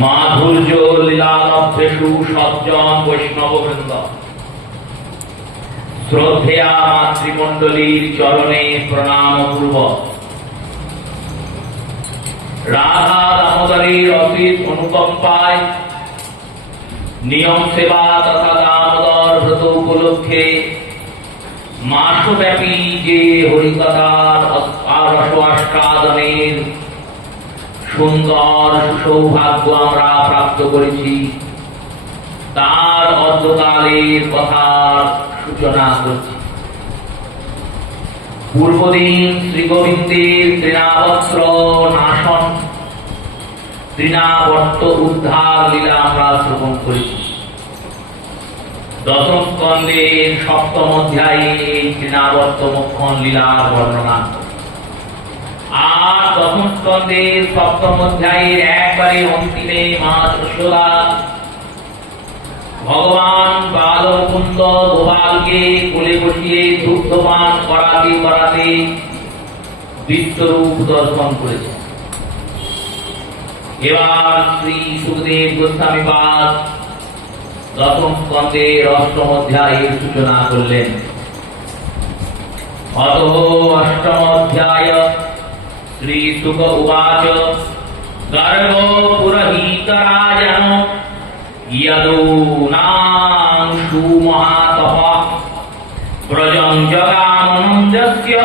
মাধুর্য লীলালভ্যেষু সজ্জন বৈষ্ণববৃন্দ, শ্রদ্ধেয়া মাতৃমণ্ডলীর চরণে প্রণাম পূর্বক রাধা দামোদরের অসিত অনুকম্পায় নিয়ম সেবা তথা দামোদর ব্রত উপলক্ষে মাসব্যাপী যে হরিকথার রসাস্বাদনের সুন্দর সৌভাগ্য আমরা প্রাপ্ত করেছি, তার অর্ধকালের কথার সূচনা করছি। পূর্বদিন শ্রী গোবিন্দের তৃণাবস্ত্র নাশন, তৃণাবর্ত উদ্ধার লীলা আমরা শ্রবণ করেছি। দশম স্কন্ধের সপ্তম অধ্যায়ে এই তৃণাবর্ত মোক্ষণ লীলার বর্ণনা, আর দশম স্কন্ধের সপ্তম অধ্যায়ের একবারে অন্তিমে মা যশোদা ভগবান বালমুকুন্দ গোপালকে কোলে বসিয়ে দুগ্ধপান করাতে করাতে বিশ্বরূপ দর্শন করেছেন। এবার শ্রী সুখদেব গোস্বামী পাদ দশম স্কন্ধের অষ্টম অধ্যায়ের সূচনা করলেন। অতঃ অষ্টম অধ্যায় শ্রী সুখ উবাচ গর্ভ পুরহিতরাজন यदूनां सुमहातपः व्रजं जगामनन्दस्य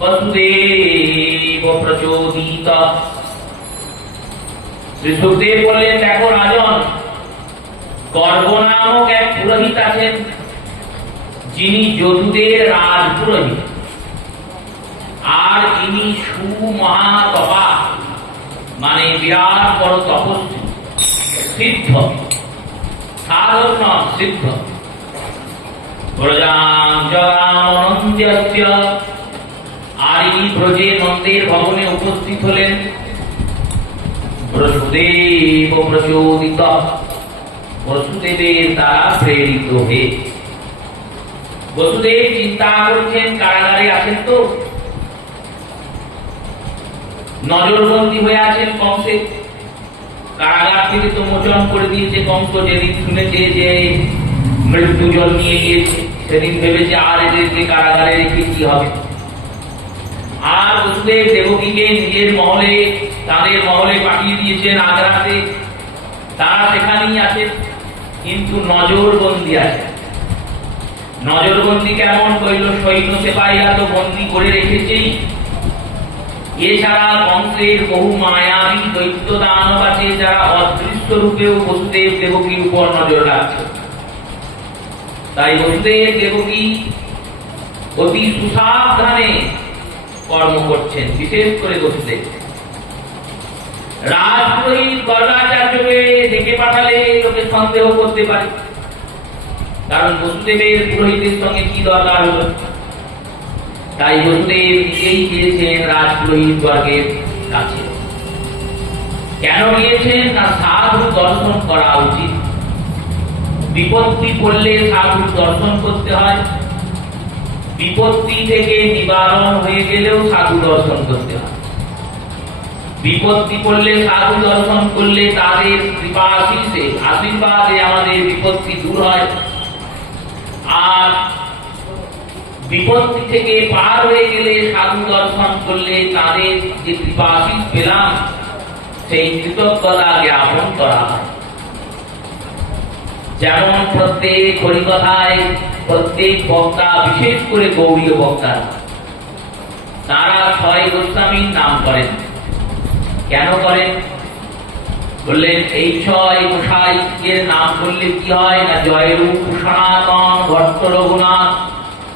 वसुदेव प्रचोदित। শ্রী সুখদেব বললেন, দেখো রাজন, গর্ভ নামক এক পুরোহিত আছেন, যিনি যদুদের রাজপুরোহিত, আর ইনি সুমহাতপা মানে বিরাট বড় তপস্বী, সিদ্ধ, সাধন সিদ্ধ। আর এই ব্রজে নন্দের ভবনে উপস্থিত হলেন বসুদেব প্রচোদিত, বসুদেবের দ্বারা প্রেরিত হয়ে। বসুদেব চিন্তা করছেন, কারাগারে আছেন তো, নজরবন্দী হয়ে আছেন কংসে। কারাগার থেকে তো মোচন করে দিয়েছে কংস। যেদিন শুনেছে যে মৃত্যু জল নিয়ে গিয়েছে, সেদিন ভেবেছে আর এদেরকে কারাগারে রেখে কি হবে। আর বসুদেব দেবকীকে নিজের মহলে, তাদের মহলে পাঠিয়ে দিয়েছেন আগ্রাতে। তারা সেখানেই আছে, কিন্তু নজরবন্দি আছে। নজরবন্দি কেমন কইল, সৈন্য সেপাহীরা তো বন্দি করে রেখেছেই, এছাড়া কংসের বহু মায়াবী দৈত্য দানব আছে, যারা অদৃশ্য রূপেও বসুদেব দেবকীর উপর নজর রাখছে। তাই বসুদেব দেবকী অতি সুসাবধানে কর্ম করছেন। বিশেষ করে বসুদেব রাজপুরোহিত গর্গাচার্যকে ডেকে পাঠালে লোকে সন্দেহ করতে পারে, কারণ বসুদেবের পুরোহিতের সঙ্গে কি দরকার হলো। তাই বসুদেব নিজেই গিয়েছেন রাজপুরোহিত বর্গের কাছে। কেন গিয়েছেন না, সাধু দর্শন করা উচিত। বিপত্তি পড়লে সাধু দর্শন করতে হয়, বিপত্তি থেকে নিবারণ হয়ে গেলেও সাধু দর্শন করতে হয়। বিপত্তি পড়লে সাধু দর্শন করলে তাদের কৃপা আশীর্বাদে আমাদের বিপত্তি দূর হয়। আর বিপত্তি থেকে পার হয়ে গেলে সাধু দর্শন করলে তাদের যে কৃপা আশীষ পেলাম, সেই কৃতজ্ঞতা জ্ঞাপন করা হয়। যেমন প্রত্যেক হরিকথায় প্রত্যেক বক্তা, বিশেষ করে গৌড়ীয় বক্তা, তারা ছয় গোস্বামীর নাম করেন। কেন করেন বললেন, এই ছয় গোসাইয়ের নাম করলে কি হয় না, জয়রূপ সনাতন ভট্ট রঘুনাথ,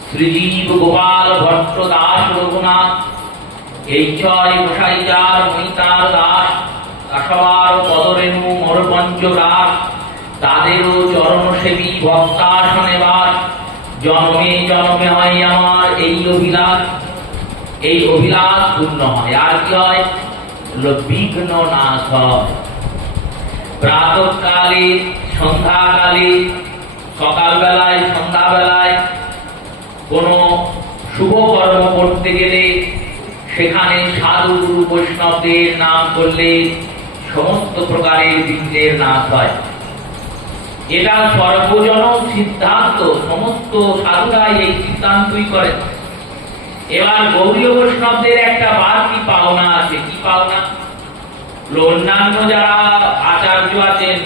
শ্রীজীব গোপাল ভট্ট দাস রঘুনাথ, এই ছয় গোসাই যার মহিতার দাস, সবার পদরেণু মোর পঞ্চরাস, তাদেরও চরণ সেবী ভক্তাসনে বাস, জন্মে জন্মে হয় আমার এই অভিলাষ। এই অভিলাষ পূর্ণ হয়, আর কি হয়, বিঘ্ন নাশ হয়। প্রাতঃকালে, সন্ধ্যাকালে, সকালবেলায়, সন্ধ্যাবেলায় কোন শুভ কর্ম করতে গেলে সেখানে সাধু গুরু বৈষ্ণবদের নাম করলে সমস্ত প্রকারের বিঘ্নের নাশ হয়। এটা সর্বজন সিদ্ধান্ত, সমস্ত সাধুরাই এই সিদ্ধান্তই করেন। এবার গৌড়ীয় বৈষ্ণবদের একটা বাড়তি পাওনা আছে। কি পাওনা? অন্যান্য যারা আচার্য আছেন,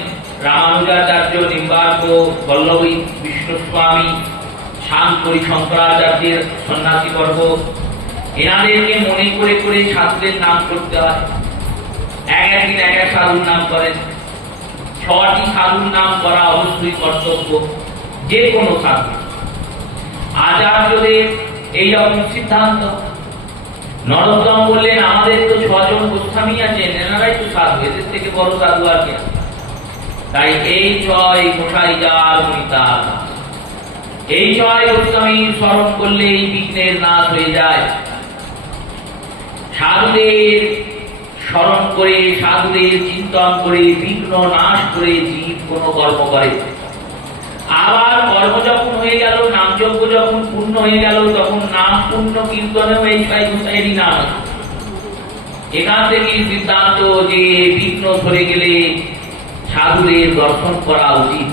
রামানুজাচার্য, নিম্বার্ক, বল্লভী, বিষ্ণুস্বামী, শান্তরি, শঙ্করাচার্যের সন্ন্যাসী বর্গ, এনাদেরকে মনে করে করে সাধুদের নাম করতে হয়। একদিন এক এক সাধুর নাম করেন। 6টি সাধুর নাম করা অবশ্যই কর্তব্য, যে কোনো সাধু। আচার্যদের এইরকম সিদ্ধান্ত। নরোত্তম বললেন, আমাদের তো 6 জন গোস্বামী আছেন, এনারাই তো সাধু, এদের থেকে বড় সাধু আর কে? তাই এই 6 গোসাই যার মনিতার, এই 6 গোস্বামী স্মরণ করলে এই বিঘ্নের নাশ হয়ে যায়। সাধুদের স্মরণ করে, সাধুদের চিন্তন করে, বিঘ্ন নাশ করে জীব কোন কর্ম করে। আবার কর্ম যখন হয়ে গেল, নামযজ্ঞ যখন পূর্ণ হয়ে গেল, তখন নাম পূর্ণ কীর্তনেও এই 6 গোসাইয়েরই নাম আছে। এখান থেকে সিদ্ধান্ত যে বিঘ্ন সরে গেলে সাধুদের দর্শন করা উচিত।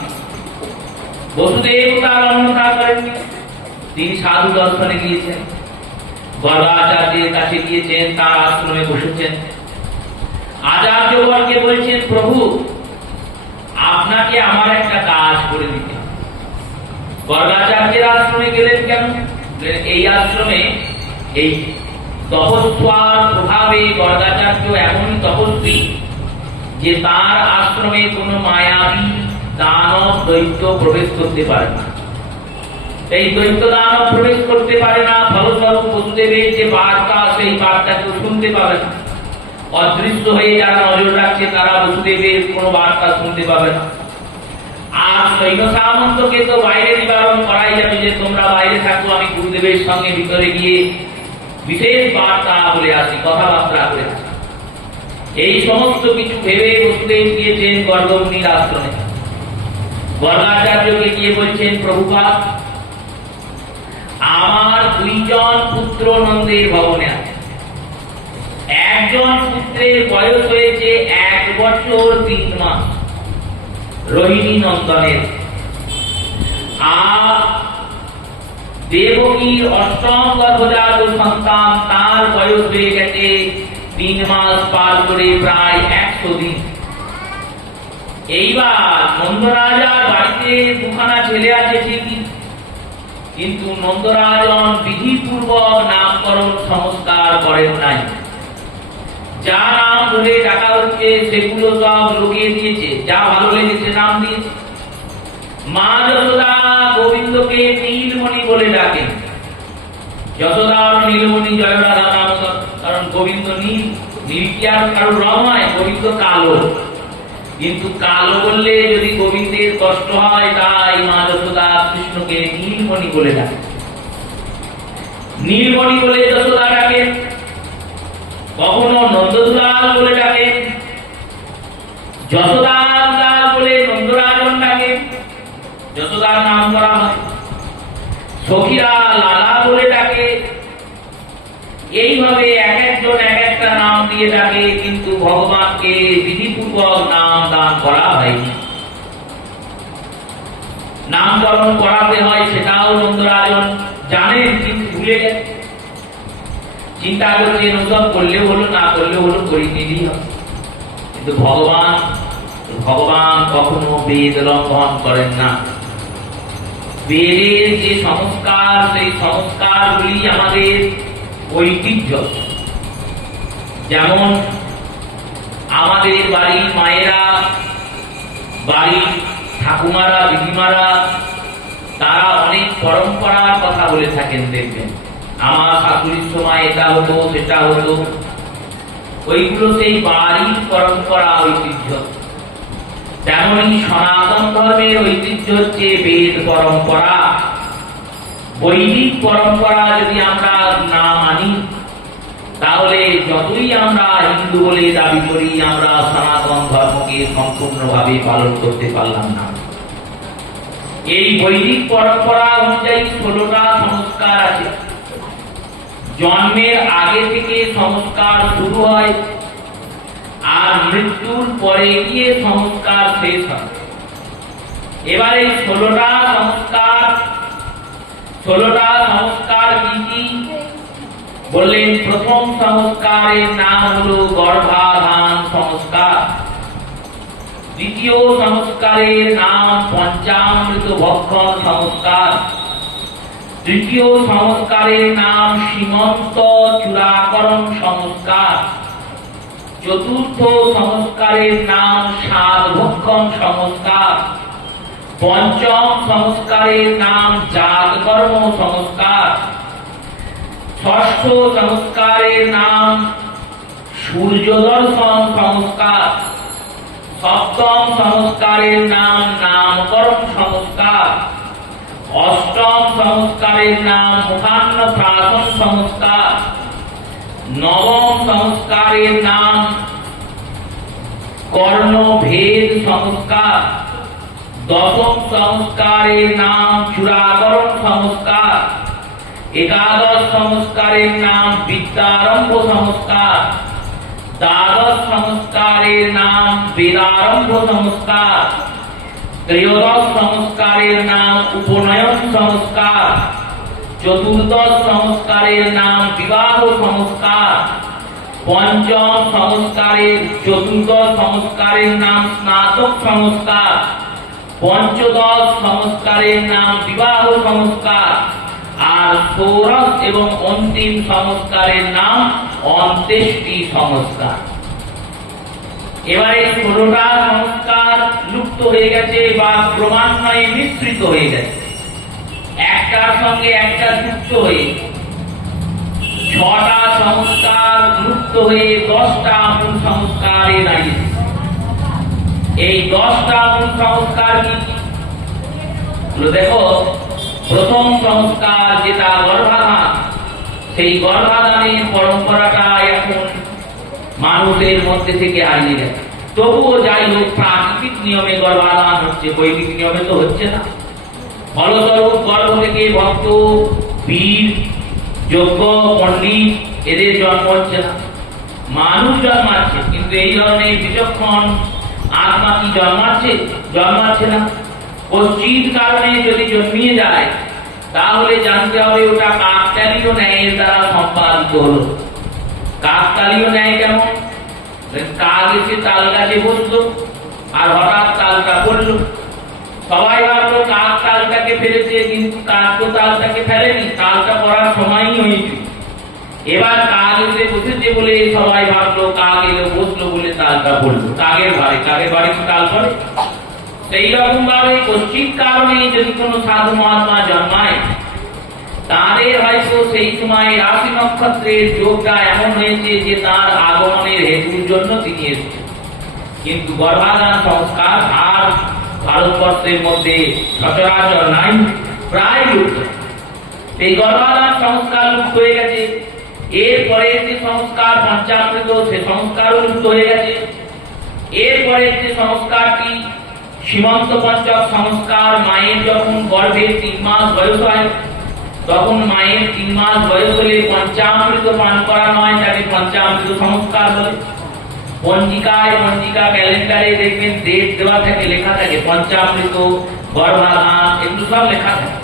বসুদেব তার অন্যতা করেননি, তিনি সাধু দর্শনে গিয়েছেন, গর্গাচার্যের কাছে গিয়েছেন, তার আশ্রমে বসেছেন। আচার্যগণকে বলছেন, প্রভু আপনাকে আমার একটা কাজ করে দিতে হবে। গর্গাচার্যের আশ্রমে গেলেন কেন? এই আশ্রমে এই তপস্যার প্রভাবে গর্গাচার্য এমনই তপস্বী যে তার আশ্রমে কোনো মায়াবী দানব দৈত্য প্রবেশ করতে পারে না। এই দৈত্য দানব প্রবেশ করতে পারে না, ফলস্বরূপ বসুদেবের যে বার্তা, সেই বার্তা কেউ শুনতে পাবে না। অদৃশ্য হয়ে যারা নজর রাখছে তারা বসুদেবের কোনো বার্তা শুনতে পাবে না। আর সৈন্য সামন্তকে তো বাইরে নিবারণ করাই যাবে, যে তোমরা বাইরে থাকো, আমি গুরুদেবের সঙ্গে ভিতরে গিয়ে বিশেষ বার্তা বলে আসি, কথাবার্তা করে আসি। এই সমস্ত কিছু ভেবে বসুদেব গিয়েছেন গর্গমুনির আশ্রমে। গর্গাচার্যকে গিয়ে বলছেন, প্রভুপাদ আমার 2 জন পুত্র নন্দের ভবনে আছে। একজন পুত্রের বয়স হয়েছে 1 বছর 3 মাস, রোহিণী নন্দনের। আর দেবকীর 8ম গর্ভজাত সন্তান, তার বয়স হয়ে গেছে 3 মাস পার করে প্রায় 100 দিন। এইবার নন্দরাজার বাড়িতে 2খানা ছেলে আছে ঠিকই, কিন্তু নন্দরাজন বিধিপূর্বক নামকরণ সংস্কার করেন নাই। যা নাম ধরে ডাকা হচ্ছে সেগুলো সব লুকিয়ে দিয়েছে, যা ভালো লেগেছে নাম দিয়েছে। মা যশোদা গোবিন্দকে নীলমণি বলে ডাকেন। যশোদা নীলমণি, জয় রাধা দামোদর, কারণ গোবিন্দ নীল, নীল কি আর কারো রং হয়? গোবিন্দ কালো, কিন্তু কালো বললে যদি গোবিন্দের কষ্ট হয়, তাই মা যশোদা কৃষ্ণকে নীলমণি বলে ডাকেন। নীলমণি বলে যশোদা ডাকেন, কখনো নন্দদুলাল বলে ডাকেন, যশোদালাল বলে নন্দরাজন ডাকেন, যশোদার নাম করা হয়। সখীরা লালা বলে ডাকে। এইভাবে এক একজন এক একটা নাম দিয়ে ডাকে, কিন্তু ভগবানকে বিধিপূর্বক নাম দান করা হয়নি। নামকরণ করাতে হয় সেটাও নন্দরাজন জানেন, কিন্তু ভুলে গেছে। চিন্তা করছেন ওসব করলে হলো, না করলে হলো, করি দিলেই হবে। কিন্তু ভগবান কখনো বেদ লঙ্ঘন করেন না। বেদের যে সংস্কার, সেই সংস্কারগুলি আমাদের ঐতিহ্য। যেমন আমাদের বাড়ির মায়েরা, বাড়ির ঠাকুমারা, দিদিমারা, তারা অনেক পরম্পরার কথা বলে থাকেন। দেখবেন আমার শাশুড়ির সময় এটা হতো, সেটা হতো, ওইগুলো সেই বাড়ির পরম্পরা, ঐতিহ্য। তেমনি সনাতন ধর্মের ঐতিহ্য হচ্ছে বেদ পরম্পরা। বৈদিক পরম্পরা যদি আমরা না মানি, তাহলে যতই আমরা হিন্দু বলে দাবি করি, আমরা সনাতন ধর্মকে সম্পূর্ণভাবে পালন করতে পারলাম না। এই বৈদিক পরম্পরা অনুযায়ী 16টা সংস্কার আছে। জন্মের আগে থেকে সংস্কার শুরু হয় আর মৃত্যুর পরে গিয়ে সংস্কার শেষ হয়। এবারে 16টা সংস্কার কি কি বললেন? প্রথম সংস্কারের নাম হলো গর্ভাধান সংস্কার। দ্বিতীয় সংস্কারের নাম পঞ্চামৃত ভক্ষণ সংস্কার। তৃতীয় সংস্কারের নাম সীমন্ত চূড়াকরণ সংস্কার। চতুর্থ সংস্কারের নাম সাধ ভক্ষণ সংস্কার। পঞ্চম সংস্কারের নাম জাতকর্ম সংস্কার। ষষ্ঠ সংস্কারের নাম সূর্য দর্শন সংস্কার। সপ্তম সংস্কারের নাম নামকরণ সংস্কার। অষ্টম সংস্কারের নাম মুখান্নপ্রাশন সংস্কার। নবম সংস্কারের নাম কর্ণভেদ সংস্কার। দশম সংস্কারের নাম চূড়াকরণ সংস্কার। একাদশ সংস্কারের নাম বিদ্যারম্ভ সংস্কার। দ্বাদশ সংস্কারের নাম বেদারম্ভ সংস্কার। ত্রয়োদশ সংস্কারের নাম উপনয়ন সংস্কার। চতুর্দশ সংস্কারের নাম বিবাহ সংস্কার। চতুর্দশ সংস্কারের নাম স্নাতক সংস্কার। পঞ্চদশ সংস্কারের নাম বিবাহ সংস্কার। আর ষোড়শ এবং অন্তিম সংস্কারের নাম অন্ত্যেষ্টি সংস্কার। এবারে 16টা সংস্কার লুপ্ত হয়ে গেছে বা ক্রমান্বয়ে মিশ্রিত হয়ে গেছে, একটার সঙ্গে একটা যুক্ত হয়ে 6টা সংস্কার লুপ্ত হয়ে 10টা মূল সংস্কারে দাঁড়িয়েছে। এই 10টা মূল সংস্কার কি? দেখো, প্রথম সংস্কার যেটা গর্ভাধান, সেই গর্ভাধানের পরম্পরাটা এখন মানুষের মধ্যে থেকে হারিয়ে গেছে। তবুও যাই হোক, প্রাকৃতিক নিয়মে গর্ভাধান হচ্ছে, বৈদিক নিয়মে তো হচ্ছে না। ফলস্বরূপ গর্ভ থেকে ভক্ত, বীর, যোগ্য, পণ্ডিত এদের জন্ম হচ্ছে না, মানুষ জন্মাচ্ছে। কিন্তু এই ধরনের বিচক্ষণ আত্মা কি জন্মাচ্ছে না। কশ্চিৎ কারণে যদি জন্মিয়ে যায়, তাহলে জানতে হবে ওটা কাকতালীয় ন্যায়ের দ্বারা সম্পাদিত হলো। কাকতালীয় ন্যায় কেমন? কাক এসে তাল গাছে বসলো আর হঠাৎ তালটা পড়লো। সবাই ভাবলো কাক তালটাকে ফেলেছে, কিন্তু কাক তো তালটাকে ফেলেনি, তালটা পড়ার সময়ই হয়েছে। এবার কাক এসে বসেছে বলে সবাই ভাবলো কাক এলো বসলো বলে তালটা পড়লো। কাকের বাড়ি কি তাল পড়ে? সেই রকম ভাবে কশ্চিৎ কারণে যদি কোনো সাধু মহাত্মা জন্মায়, তাদের হয়তো সেই সময় রাশি নক্ষত্রের যোগটা এমন হয়েছে যে তার আগমনের হেতুর জন্য তিনি এসেছেন। কিন্তু গর্ভাধান সংস্কার আর ভারতবর্ষের মধ্যে সচরাচর নাই, প্রায় লুপ্ত। এই গর্ভাধান সংস্কার লুপ্ত হয়ে গেছে। এরপরে যে সংস্কার পঞ্চামৃত, সে সংস্কারও লুপ্ত হয়ে গেছে। এরপরে যে সংস্কারটি সীমন্ত পঞ্চক সংস্কার, মায়ের যখন গর্ভে 3 মাস বয়স হয়, তখন মায়ের 3 মাস বয়স হলে পঞ্চামৃত পান করানো হয়, তাকে পঞ্চামৃত সংস্কার বলে। পঞ্জিকা ক্যালেন্ডারে দেখবেন ডেট দেওয়া থাকে, লেখা থাকে পঞ্চামৃত, গর্ভাধান, এগুলো সব লেখা থাকে।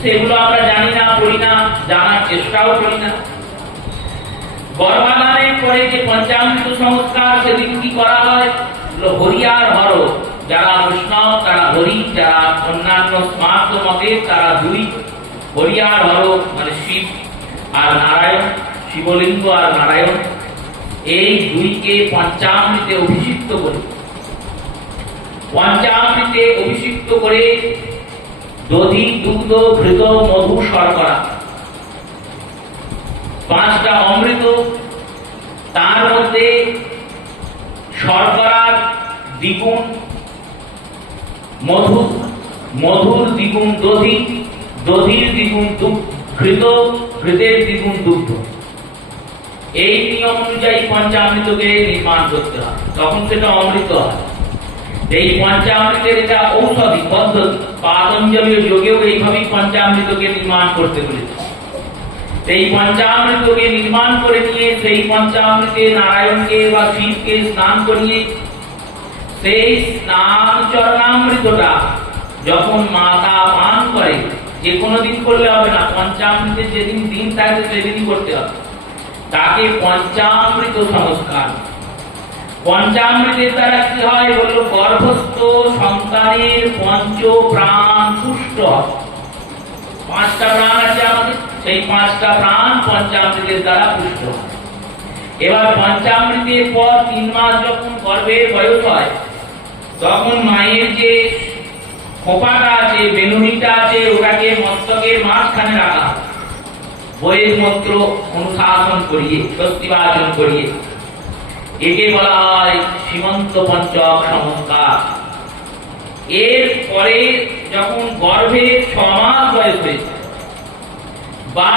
সেগুলো আমরা জানি না, পড়ি না, জানার চেষ্টাও করি না। গর্ভাধানের পরে যে পঞ্চামৃত সংস্কার, সেদিন কি করা হয়? হরি আর হর, যারা বৈষ্ণব তারা হরি, যারা অন্যান্য স্মার্ত মতে তারা দুই। হরি আর হর মানে শিব আর নারায়ণ, শিবলিঙ্গ আর নারায়ণ, এই দুইকে পঞ্চামৃতে অভিষিক্ত করে দধি, দুগ্ধ, ঘৃত, মধু, শর্করা, 5টা অমৃত, তার মধ্যে শর্করার দ্বিগুণ মধু, মধুর দ্বিগুণ দধি, দধির দ্বিগুণ ঘৃত, ঘৃতের দ্বিগুণ দুগ্ধ। এই নিয়ম অনুযায়ী পঞ্চামৃতকে নির্মাণ করতে হয়, তখন সেটা অমৃত হয়। এই পঞ্চামৃতের এটা ঔষধি পদ্ধতি, পাতঞ্জলীয় যোগেও এইভাবেই পঞ্চামৃতকে নির্মাণ করতে বলেছে। সেই পঞ্চামৃতকে নির্মাণ করে নিয়ে সেই পঞ্চামৃতে নারায়ণকে বা শিবকে স্নান করিয়ে সেই স্নান চরণামৃতটা যখন মাতা পান করে, যে কোনো দিন করলে হবে না, পঞ্চামৃতের যেদিন দিন থাকবে সেদিনই করতে হবে, তাকে পঞ্চামৃত সংস্কার। পঞ্চামৃতের দ্বারা কি হয় বললো, গর্ভস্থ সন্তানের পঞ্চ প্রাণ পুষ্ট হয়। 5টা প্রাণ আছে আমাদের, সেই 5টা প্রাণ পঞ্চামৃতের দ্বারা পুষ্ট হয়। এবার পঞ্চামৃতের পর 3 মাস যখন গর্ভের বয়স হয়, তখন মায়ের যে খোপাটা আছে, বেলুনিটা আছে, ওটাকে মস্তকের মাঝখানে রাখা হয়, বইয়ের মন্ত্র অনুশাসন করিয়ে, স্বস্তিবাচন করিয়ে। একে বলা হয় সীমন্ত পঞ্চক সংস্কার। এর পরে যখন গর্ভে 6 মাস বয়স হয়েছে বা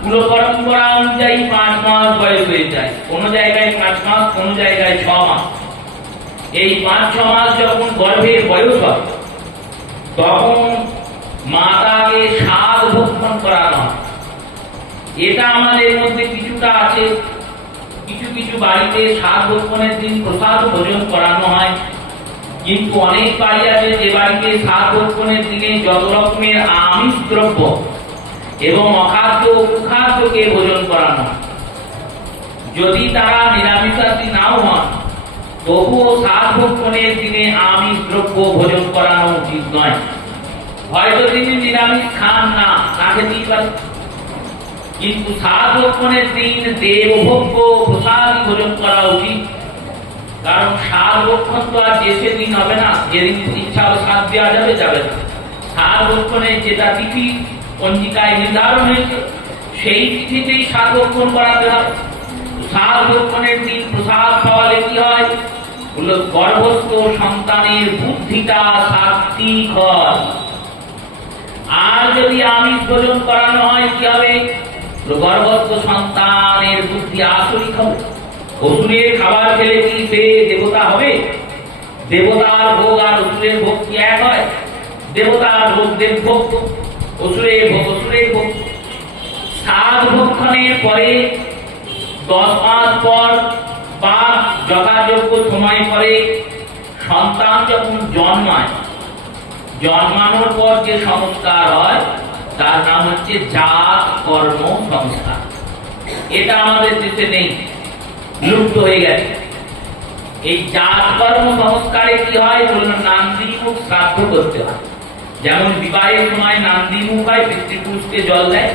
কুল পরম্পরা অনুযায়ী 5 মাস বয়স হয়ে যায়, কোন জায়গায় 5 মাস, কোন জায়গায় 6 মাস, এই 5-6 মাস যখন গর্ভের বয়স হয়, তখন মাতাকে স্বাদ ভক্ষণ করানো হয়। এটা আমাদের মধ্যে কিছুটা আছে, কিছু কিছু বাড়িতে স্বাদ ভক্ষণের দিন প্রসাদ ভোজন করানো হয়, কিন্তু অনেক বাড়ি আছে যে বাড়িতে স্বাদ ভক্ষণের দিনে যত রকমের আমিষ দ্রব্য এবং অখাদ্য কুখাদ্যকে ভোজন করানো হয়। যদি তারা নিরামিষাশী নাও হন, তবুও স্বাদ ভক্ষণের দিনে আমিষ দ্রব্য ভোজন করানো উচিত নয়। হয়তো তিনি নিরামিষ খান না, না খেতেই পারেন, কিন্তু স্বাদ ভক্ষণের দিন দেবভোগ্য প্রসাদই ভোজন করা উচিত। কারণ স্বাদ ভক্ষণ তো আর যে সেদিন হবে না, যেদিন ইচ্ছা হবে স্বাদ দেওয়া যাবে, যাবে না। স্বাদ ভক্ষণের যেটা তিথি পঞ্জিকায় নির্ধারণ হয়েছে, সেই তিথিতেই স্বাদ ভক্ষণ করাতে হবে। স্বাদ ভক্ষণের দিন প্রসাদ খাওয়ালে কি হয়, গর্ভস্থ সন্তানের বুদ্ধিটা সাত্ত্বিক হয়। আর যদি আমিষ ভোজন করানো হয়, কি হবে, গর্ভস্থ সন্তানের বুদ্ধি আসরিক হবে। অসুরের খাবার খেলে কি সে দেবতা হবে? দেবতার ভোগ আর অসুরের ভোগ কি এক হয়? দেবতার ভোগ দেবভোগ, অসুরের ভোগ অসুরের ভোগ। স্বাদ ভক্ষণের পরে 10 মাস পর বা যথাযোগ্য সময় পরে সন্তান যখন জন্মায়, জন্মানোর পর যে সংস্কার হয় তার নাম হচ্ছে জাত কর্ম সংস্কার। এটা আমাদের দেশে নেই, লুপ্ত হয়ে গেছে। এই জাত কর্ম সংস্কারে কি হয় বললাম, নান্দিমুখ শ্রাদ্ধ করতে হয়। যেমন বিবাহের সময় নান্দিমুখ হয়, পিতৃপুরুষকে জল দেয়,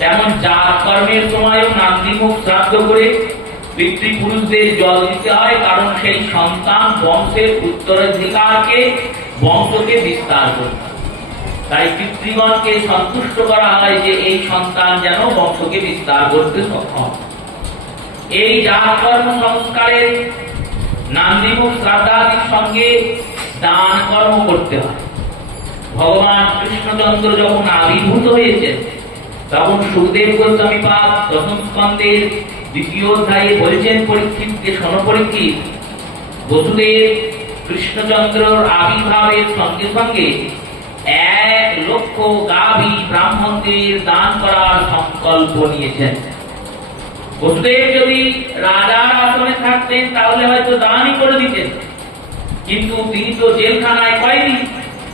তেমন জাত কর্মের সময়ও নান্দিমুখ শ্রাদ্ধ করে পিতৃপুরুষদের জল দিতে হয়। কারণ সেই সন্তান বংশের উত্তরাধিকারকে, বংশকে বিস্তার করবে। তাই পিতৃগণকে সন্তুষ্ট করা হয় যে এই সন্তান যেন বংশকে বিস্তার করতে সক্ষম। এই জাত কর্ম সংস্কারের নান্দিমুখ শ্রাদ্ধাদির সঙ্গে দান কর্ম করতে হয়। ভগবান কৃষ্ণচন্দ্র যখন আবির্ভূত হয়েছে, তখন সুখদেব গোস্বামী পাদ 10ম স্কন্ধের 2য় অধ্যায়ে বলেছেন পরীক্ষিতকে, শোনো পরীক্ষিত, বসুদেব কৃষ্ণচন্দ্রর আবির্ভাবের সঙ্গে সঙ্গে 1 লক্ষ গাভী ব্রাহ্মণদের দান করার সংকল্প নিয়েছেন। বসুদেব যদি রাজার আসনে থাকতেন তাহলে হয়তো দানই করে দিতেন, কিন্তু তিনি তো জেলখানায় কয়েদি।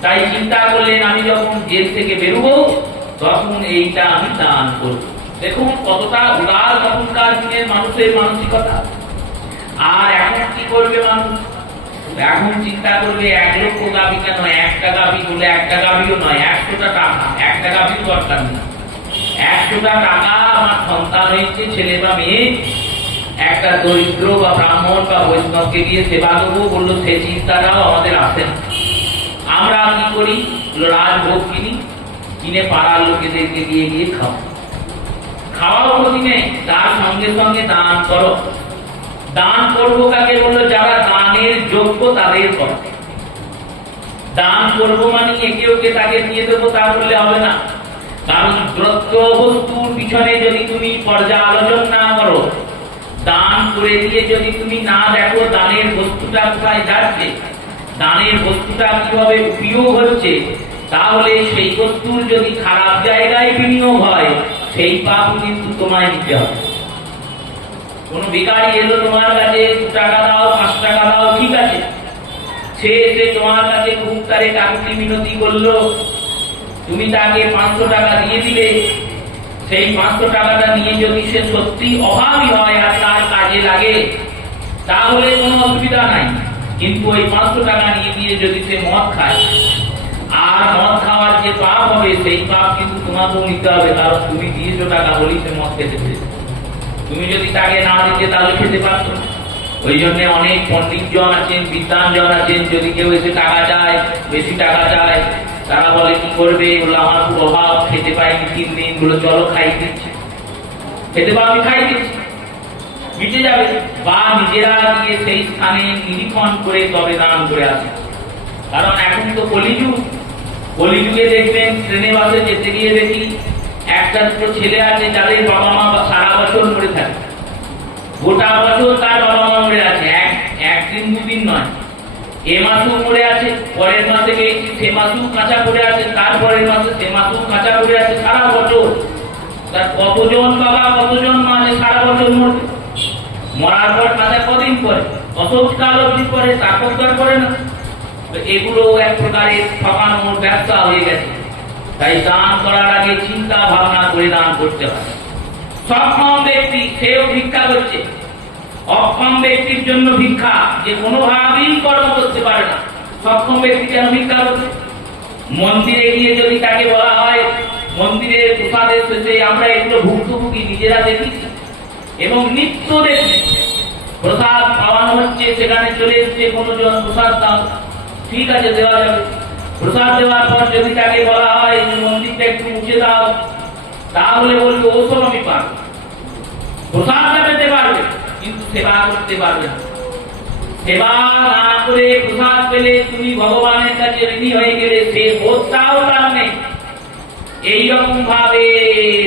তাই চিন্তা করলেন, আমি যখন জেল থেকে বেরোবো তখন এইটা আমি দান করব। দেখুন কতটা উদার তখনকার দিনের মানুষের মানসিকতা। আর এখন কি করবে মানুষ? এখন চিন্তা করবে 1 লক্ষ গাভী কেন, 1টা গাভী বলে 1টা গাভীও নয়, 100টা টাকা, 1টা গাভীর দরকার নেই। 100টা টাকা আমার সন্তান হয়েছে, ছেলে বা মেয়ে, একটা দরিদ্র বা ব্রাহ্মণ বা বৈষ্ণবকে দিয়ে সেবা দেবো বললো, সে চিন্তাটাও আমাদের আসে না। আমরা কি করি, রাজভোগ কিনে পাড়ার লোকেদেরকে দিয়ে গিয়ে খাওয়াও ক্ষতি নেই, তার সঙ্গে সঙ্গে দান করো। দান করবো কাকে বললো, যারা দানের যোগ্য তাদের করো। দান করবো মানে একে ওকে তাকে দিয়ে দেবো তা বললে হবে না। কারণ দ্রব্য বস্তুর পিছনে যদি তুমি পর্যালোচন না করো, দান করে দিয়ে যদি তুমি না দেখো দানের বস্তুটা কোথায় যাচ্ছে, দানের বস্তুটা কিভাবে উপয়োগ হচ্ছে, তাহলে সেই বস্তুর যদি খারাপ জায়গায় বিনিয়োগ হয়, সেই পাপ কিন্তু তোমায় নিতে হবে। কোন ভিখারি এলো তোমার কাছে, 2 টাকা দাও, 5 টাকা দাও, ঠিক আছে, সে এসে তোমার কাছে খুব তারে কাকুতি মিনতি করলো, তুমি তাকে 500 টাকা দিয়ে দিলে। সেই 500 টাকাটা নিয়ে যদি সে সত্যি অভাবী হয় আর তার কাজে লাগে, তাহলে কোনো অসুবিধা নাই। কিন্তু ওই 500 টাকা নিয়ে দিয়ে যদি সে মদ খায়, আর মদ খাওয়ার যে পাপ হবে, সেই পাপ কিন্তু তোমাকেও নিতে হবে, কারণ তুমি দিয়েছো টাকা বলি সে মদ খেতে পেরেছে। তুমি যদি তাকে না দিতে তাহলে খেতে পারতো না। ওই জন্য অনেক পণ্ডিতজন আছেন, বিদ্বানজন আছেন, যদি কেউ এসে টাকা চায়, বেশি টাকা চায়, তারা বলে কি করবে, বলে আমার খুব অভাব, খেতে পাইনি 3 দিন, বলে চলো খাই দিচ্ছি, খেতে পাবি খাই দিচ্ছি, মিটে যাবে। বা নিজেরা গিয়ে সেই স্থানে নিরীক্ষণ করে তবে দান করে আসে। কারণ এখন তো কলিযুগ, কলিযুগে দেখবেন ট্রেনে বাসে যেতে গিয়ে দেখি একটা দুটো ছেলে আছে যাদের বাবা মা সারা বছর মরে থাকে, গোটা বছর তার বাবা মা মরে আছে, একদিন 2 দিন নয়। এ মাসেও মরে আছে, পরের মাসে গেছি সে মাসেও কাঁচা পড়ে আছে, তারপরের মাসে সে মাসেও কাঁচা পড়ে আছে, সারা বছর। তার কতজন বাবা কতজন মা যে সারা বছর মরবে, মরার পর কাঁচা কদিন পরে, অসৌচ কাল অবধি পরে, তারপর করে না। তো এগুলো এক প্রকারের ঠকানোর ব্যবসা হয়ে গেছে। তাই দান করার আগে চিন্তা ভাবনা করে দান করতে হয়। সক্ষম ব্যক্তি সেও ভিক্ষা করছে, অক্ষম ব্যক্তির জন্য ভিক্ষা, যে কোনোভাবেই কর্ম করতে পারে না, সক্ষম ব্যক্তি কেন ভিক্ষা করছে? মন্দিরে গিয়ে যদি তাকে বলা হয় মন্দিরের প্রসাদের শেষে আমরা এগুলো ভুক্তভোগী নিজেরা দেখেছি এবং নিত্য দেখছি, প্রসাদ পাওয়ানো হচ্ছে, সেখানে চলে এসছে কোনো জন প্রসাদ দাও, ঠিক আছে দেওয়া যাবে। প্রসাদ দেওয়ার পর যদি তাকে বলা হয় যে মন্দিরটা একটু মুছে দাও, তাহলে বলবে ওসব আমি পারবো, প্রসাদটা পেতে পারবে কিন্তু সেবা করতে পারবে না। সেবা না করে প্রসাদ পেলে তুমি ভগবানের কাছে ঋণী হয়ে গেলে, সে বোধটাও তার নেই। এইরকম ভাবে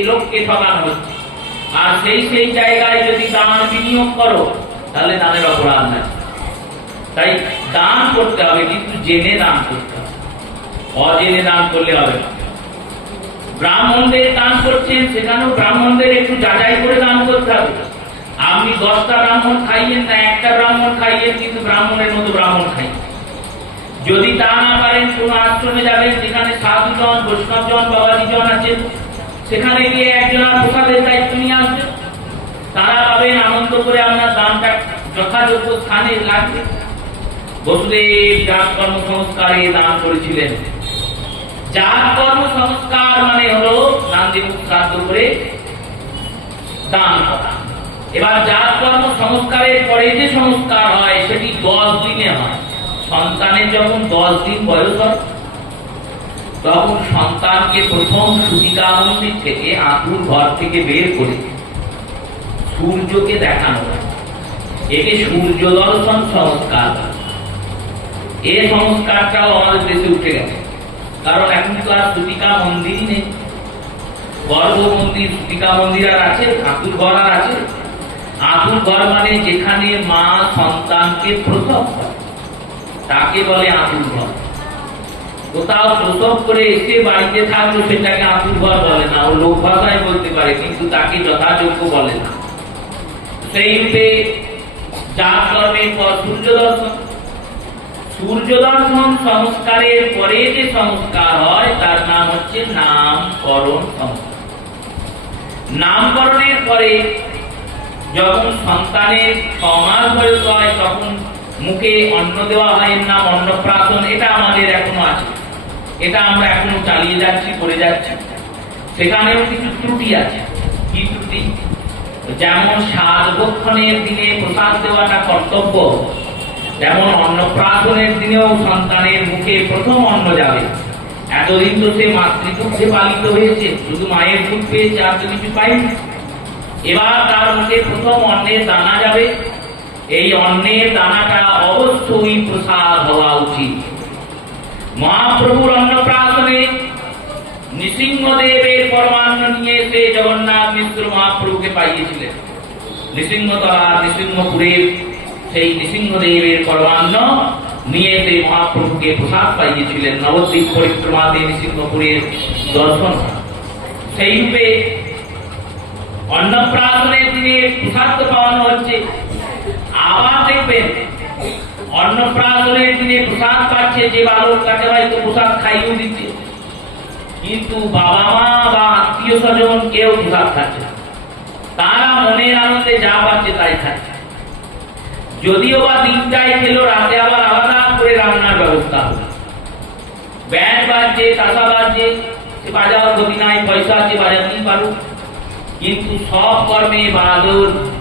লোককে ঠকানো হচ্ছে। আর সেই জায়গায় যদি দান বিনিয়োগ করো, তাহলে দানের অপরাধ নাই। তাই দান করতে হবে, কিন্তু জেনে দান করতে হবে, অজেনে দান করলে হবে না। ব্রাহ্মণদের দান করছেন, সেখানেও ব্রাহ্মণদের একটু যাচাই করে দান করতে হবে। আপনি 10টা ব্রাহ্মণ খাইয়েন না, একটা ব্রাহ্মণ খাইয়েন, কিন্তু ব্রাহ্মণের মতো ব্রাহ্মণ খাইয়েন। যদি তা না পারেন, কোন আশ্রমে যাবেন যেখানে সাধুজন, বৈষ্ণবজন, বাবাজিজন আছেন, সেখানে গিয়ে একজনের প্রসাদের দায়িত্ব নিয়ে আসবেন। তারা পাবেন আনন্দ করে আপনার দানটা যথাযোগ্য স্থানে লাগবে। বসুদেব জাত কর্ম সংস্কারে দান করেছিলেন। জাত কর্ম সংস্কার মানে হলো নান্দি মুখ শ্রাদ্ধ করে দান করা। এবার জাত কর্ম সংস্কারের পরে যে সংস্কার হয় সেটি 10 দিনে হয়। সন্তানের যখন 10 দিন বয়স হয়, তখন সন্তানকে প্রথম সুতিকা মন্দির থেকে আঁতুর ঘর থেকে বের করে সূর্যকে দেখানো হয়। একে সূর্য দর্শন সংস্কার। এই সংস্কারটাও আমাদের দেশে উঠে গেছে, কারণ এখন তো আর সুতিকা মন্দিরই নেই। গর্ভ মন্দির, সুতিকা মন্দির আর আছে, আঁতুর ঘর আর আছে। আঁতুর ঘর মানে যেখানে মা সন্তানকে প্রসব করে, তাকে বলে আঁতুর ঘর। কোথাও প্রসব করে এসে বাড়িতে থাকলো, সেটাকে আঁতুর ঘর বলে না, ও লোক ভাষায় বলতে পারে, কিন্তু তাকে যথাযোগ্য বলে না। সেই রূপে জাত কর্মের পর সূর্য দর্শন। সূর্য দর্শন সংস্কারের পরে যে সংস্কার হয় তার নাম হচ্ছে নামকরণ সংস্কার। নামকরণের পরে যখন সন্তানের 6 মাস বয়স হয়, তখন মুখে অন্ন দেওয়া হয়, এর নাম অন্নপ্রাশন। এটা আমাদের এখনো আছে, এটা আমরা এখনো চালিয়ে যাচ্ছি, করে যাচ্ছি। সেখানেও কিছু ত্রুটি আছে। কি ত্রুটি? যেমন 7 ভক্ষণের দিনে প্রসাদ দেওয়াটা কর্তব্য, যেমন অন্নপ্রাশনের দিনেও সন্তানের মুখে প্রথম অন্ন যাবে। এতদিন তো সে মাতৃদুগ্ধে পালিত হয়েছে, শুধু মায়ের দুধ পেয়েছে, আর তো কিছু পাইনি। এবার তার মুখে প্রথম অন্নের দানা যাবে। এই অন্নের দানাটা অবশ্যই প্রসাদ হওয়া উচিত। মহাপ্রভুর অন্নপ্রাশনে নৃসিংহদেবের পরমান্ন নিয়ে এসে জগন্নাথ মিশ্র মহাপ্রভুকে পাইয়েছিলেন। নৃসিংহতলা, নৃসিংহপুরের সেই নৃসিংহদেবের পরমান্ন নিয়ে এসে মহাপ্রভুকে প্রসাদ পাইয়েছিলেন। নবদ্বীপ পরিক্রমাতে নৃসিংহপুরের দর্শন। সেই রূপে অন্নপ্রাশনের দিনে প্রসাদ পাওয়ানো হচ্ছে, আবার দেখবেন অন্নপ্রাশনের দিনে প্রসাদ পাচ্ছে যে বালক, তাকে হয়তো প্রসাদ খাইয়েও দিচ্ছে, কিন্তু বাবা মা বা আত্মীয় স্বজন কেউ প্রসাদ খাচ্ছে না, তারা মনের আনন্দে যা পাচ্ছে তাই খাচ্ছে। যদিও বা দিনটাই খেলো, রাতে আবার আলাদা করে রান্নার ব্যবস্থা হলো, ব্যান্ড বাজছে, তাসা বাজছে, সে বাজাও যদি নাই, পয়সা আছে বাজাতেই পারো, কিন্তু সব কর্মে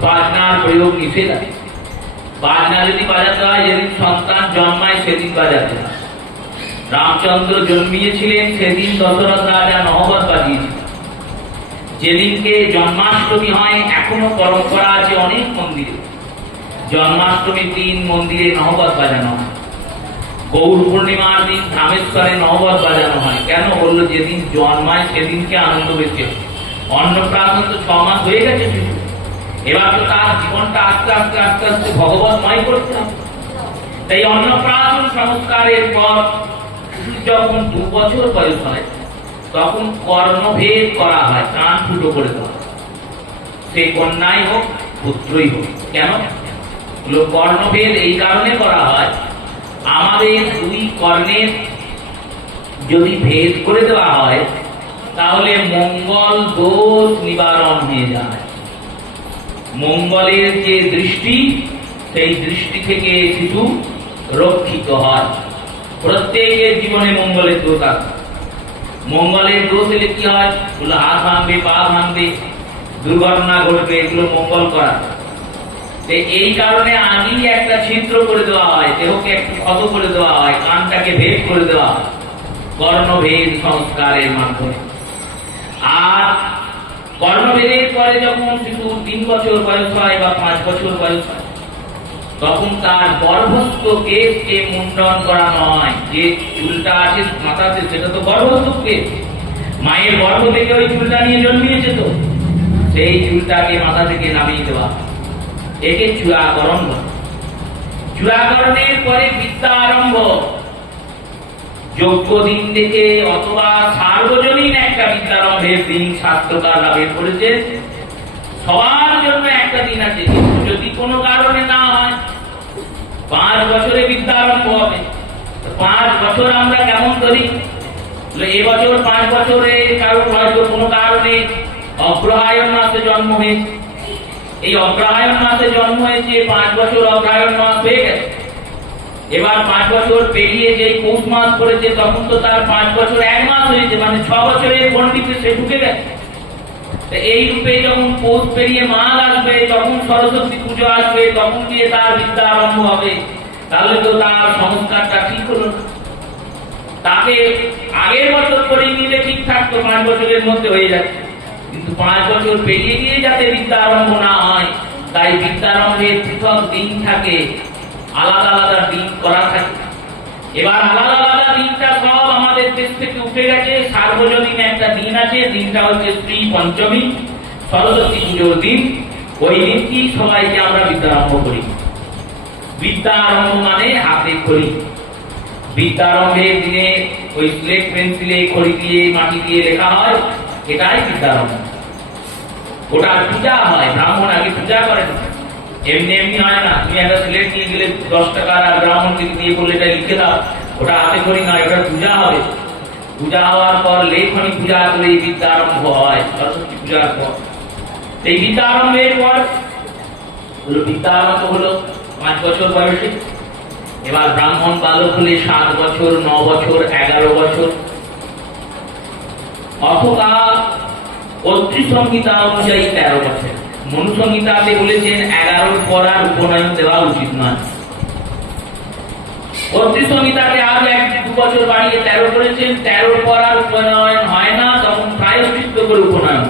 বাজনার প্রয়োগ নিষেধ আছে। বাজনা যদি বাজাতে হয় যেদিন সন্তান জন্মায় সেদিন বাজাতে হয়। রামচন্দ্র জন্মিয়েছিলেন সেদিন দশরথ রাজা নহবত বাজিয়েছিলেন। যেদিনকে জন্মাষ্টমী হয়, এখনো পরম্পরা আছে অনেক মন্দিরে, জন্মাষ্টমীর দিন মন্দিরে নহবত বাজানো হয়। গৌর পূর্ণিমার দিন রামেশ্বরে নহবত বাজানো হয়। কেন বললো? যেদিন জন্মায় সেদিনকে আনন্দ বেশি। অন্নপ্রাশন তো 6 মাস হয়ে গেছে, এবার তো তার জীবনটা আস্তে আস্তে আস্তে আস্তে ভগবতময় করতে হবে। তাই অন্নপ্রাশন সংস্কারের পর যখন 2 বছর বয়স হয় তখন কর্ণভেদ করা হয়, কান ফুটো করে দেওয়া হয়, সে কন্যাই হোক পুত্রই হোক। কেন কর্ণভেদ? এই কারণে করা হয়, আমাদের 2 কর্ণের যদি ভেদ করে দেওয়া হয় তাহলে মঙ্গল দোষ নিবারণ হয়ে যায়। মঙ্গলের যে দৃষ্টি, সেই দৃষ্টি থেকে শিশু রক্ষিত হয়। প্রত্যেকের জীবনে মঙ্গলের দোষ আছে। মঙ্গলের দোষ এলে কি হয়? হাত ভাঙবে, পা ভাঙবে, দুর্ঘটনা ঘটবে, এগুলো মঙ্গল করা। এই কারণে আগেই একটা ছিদ্র করে দেওয়া হয়, দেহকে একটু ক্ষত করে দেওয়া হয়, কানটাকে ভেদ করে দেওয়া হয় কর্ণভেদ সংস্কারের মাধ্যমে। আর কর্ণভেদের পরে যখন শিশু 3 বছর বয়স হয় বা 5 বছর বয়স হয়, তখন তার গর্ভস্থ কেশকে মুন্ডন করা নয়। যে চুলটা আছে মাথাতে সেটা তো গর্ভস্থ কেশ, মায়ের গর্ভ থেকে ওই চুলটা নিয়ে জন্মিয়েছে, তো সেই চুলটাকে মাথা থেকে নামিয়ে দেওয়া, একে চূড়াকরণ বলে। চূড়াকরণের পরে বিদ্যা আরম্ভ। যোগ্য দিন দেখে অথবা সার্বজনীন একটা বিদ্যারম্ভের দিন শাস্ত্রকাররা বের করেছে। সবার জন্য একটা দিন আছে, যদি কোনো কারণে না হয় 5 বছরে বিদ্যারম্ভ হবে। 5 বছর আমরা কেমন ধরি? এবছর 5 বছরে কারণ হয়তো কোনো কারণে অগ্রহায়ণ মাসে জন্ম হয়েছে, এই অগ্রহায়ণ মাসে জন্ম হয়েছে, 5 বছর অগ্রহায়ণ মাস হয়ে গেছে। এবার 5 বছর পেরিয়ে যে পৌষ মাস পড়েছে তখন তো তার 5 বছর 1 মাস হয়েছে, মানে 6 বছরের গণ্ডিতে সে ঢুকে গেছে। এই রূপে যখন পৌষ পেরিয়ে মাঘ আসবে, তখন সরস্বতী পুজো আসবে, তখন দিয়ে তার বিদ্যা আরম্ভ হবে। তাহলে তো তার সংস্কারটা ঠিক হলো। তাকে আগের বছর করিয়ে নিলে ঠিক থাকতো, 5 বছরের মধ্যে হয়ে যাচ্ছে, কিন্তু 5 বছর পেরিয়ে গিয়ে যাতে বিদ্যা আরম্ভ না হয়, তাই বিদ্যারম্ভের পৃথক দিন থাকে, আলাদা আলাদা দিন করা থাকে। এবার আলাদা আলাদা দিনটা সব আমাদের দেশ থেকে উঠে গেছে। সার্বজনীন একটা দিন আছে, দিনটা হচ্ছে শ্রী পঞ্চমী, সরস্বতী পুজোর দিন। ওই দিনটি সবাইকে আমরা বিদ্যারম্ভ করি। বিদ্যা আরম্ভ মানে হাতে খড়ি। বিদ্যারম্ভের দিনে ওই স্লেট পেন্সিলে খড়ি দিয়ে মাটি দিয়ে লেখা হয়, এটাই বিদ্যারম্ভ। ওটা পূজা হয়, ব্রাহ্মণ আগে পূজা করেন, এমনি এমনি হয় না। তুমি একটা স্লেট নিয়ে গেলে 10 টাকার আর ব্রাহ্মণকে দিয়ে বললে এটা লিখে দাও, ওটা হাতে করি নয়, ওটা পূজা হবে। পূজা হওয়ার পর লেখনী পূজা করে এই বিদ্যা আরম্ভ হয়, সরস্বতী পূজার পর। এই বিদ্যা আরম্ভের পর বিদ্যা আরম্ভ হলো 5 বছর বয়সে। এবার ব্রাহ্মণ বালক হলে 7 বছর, 9 বছর, 11 বছর, অথবা অত্রি সংহিতা অনুযায়ী 13 বছর। মনু সংহিতাতে বলেছেন 11 পর আর উপনয়ন দেওয়া উচিত নয়। অত্রি সংহিতাতে আজ 1-2 বছর বাড়িয়ে 13 করেছেন। 13 পর আর উপনয়ন হয় না, তখন প্রায়শ্চিত্ত করে উপনয়ন।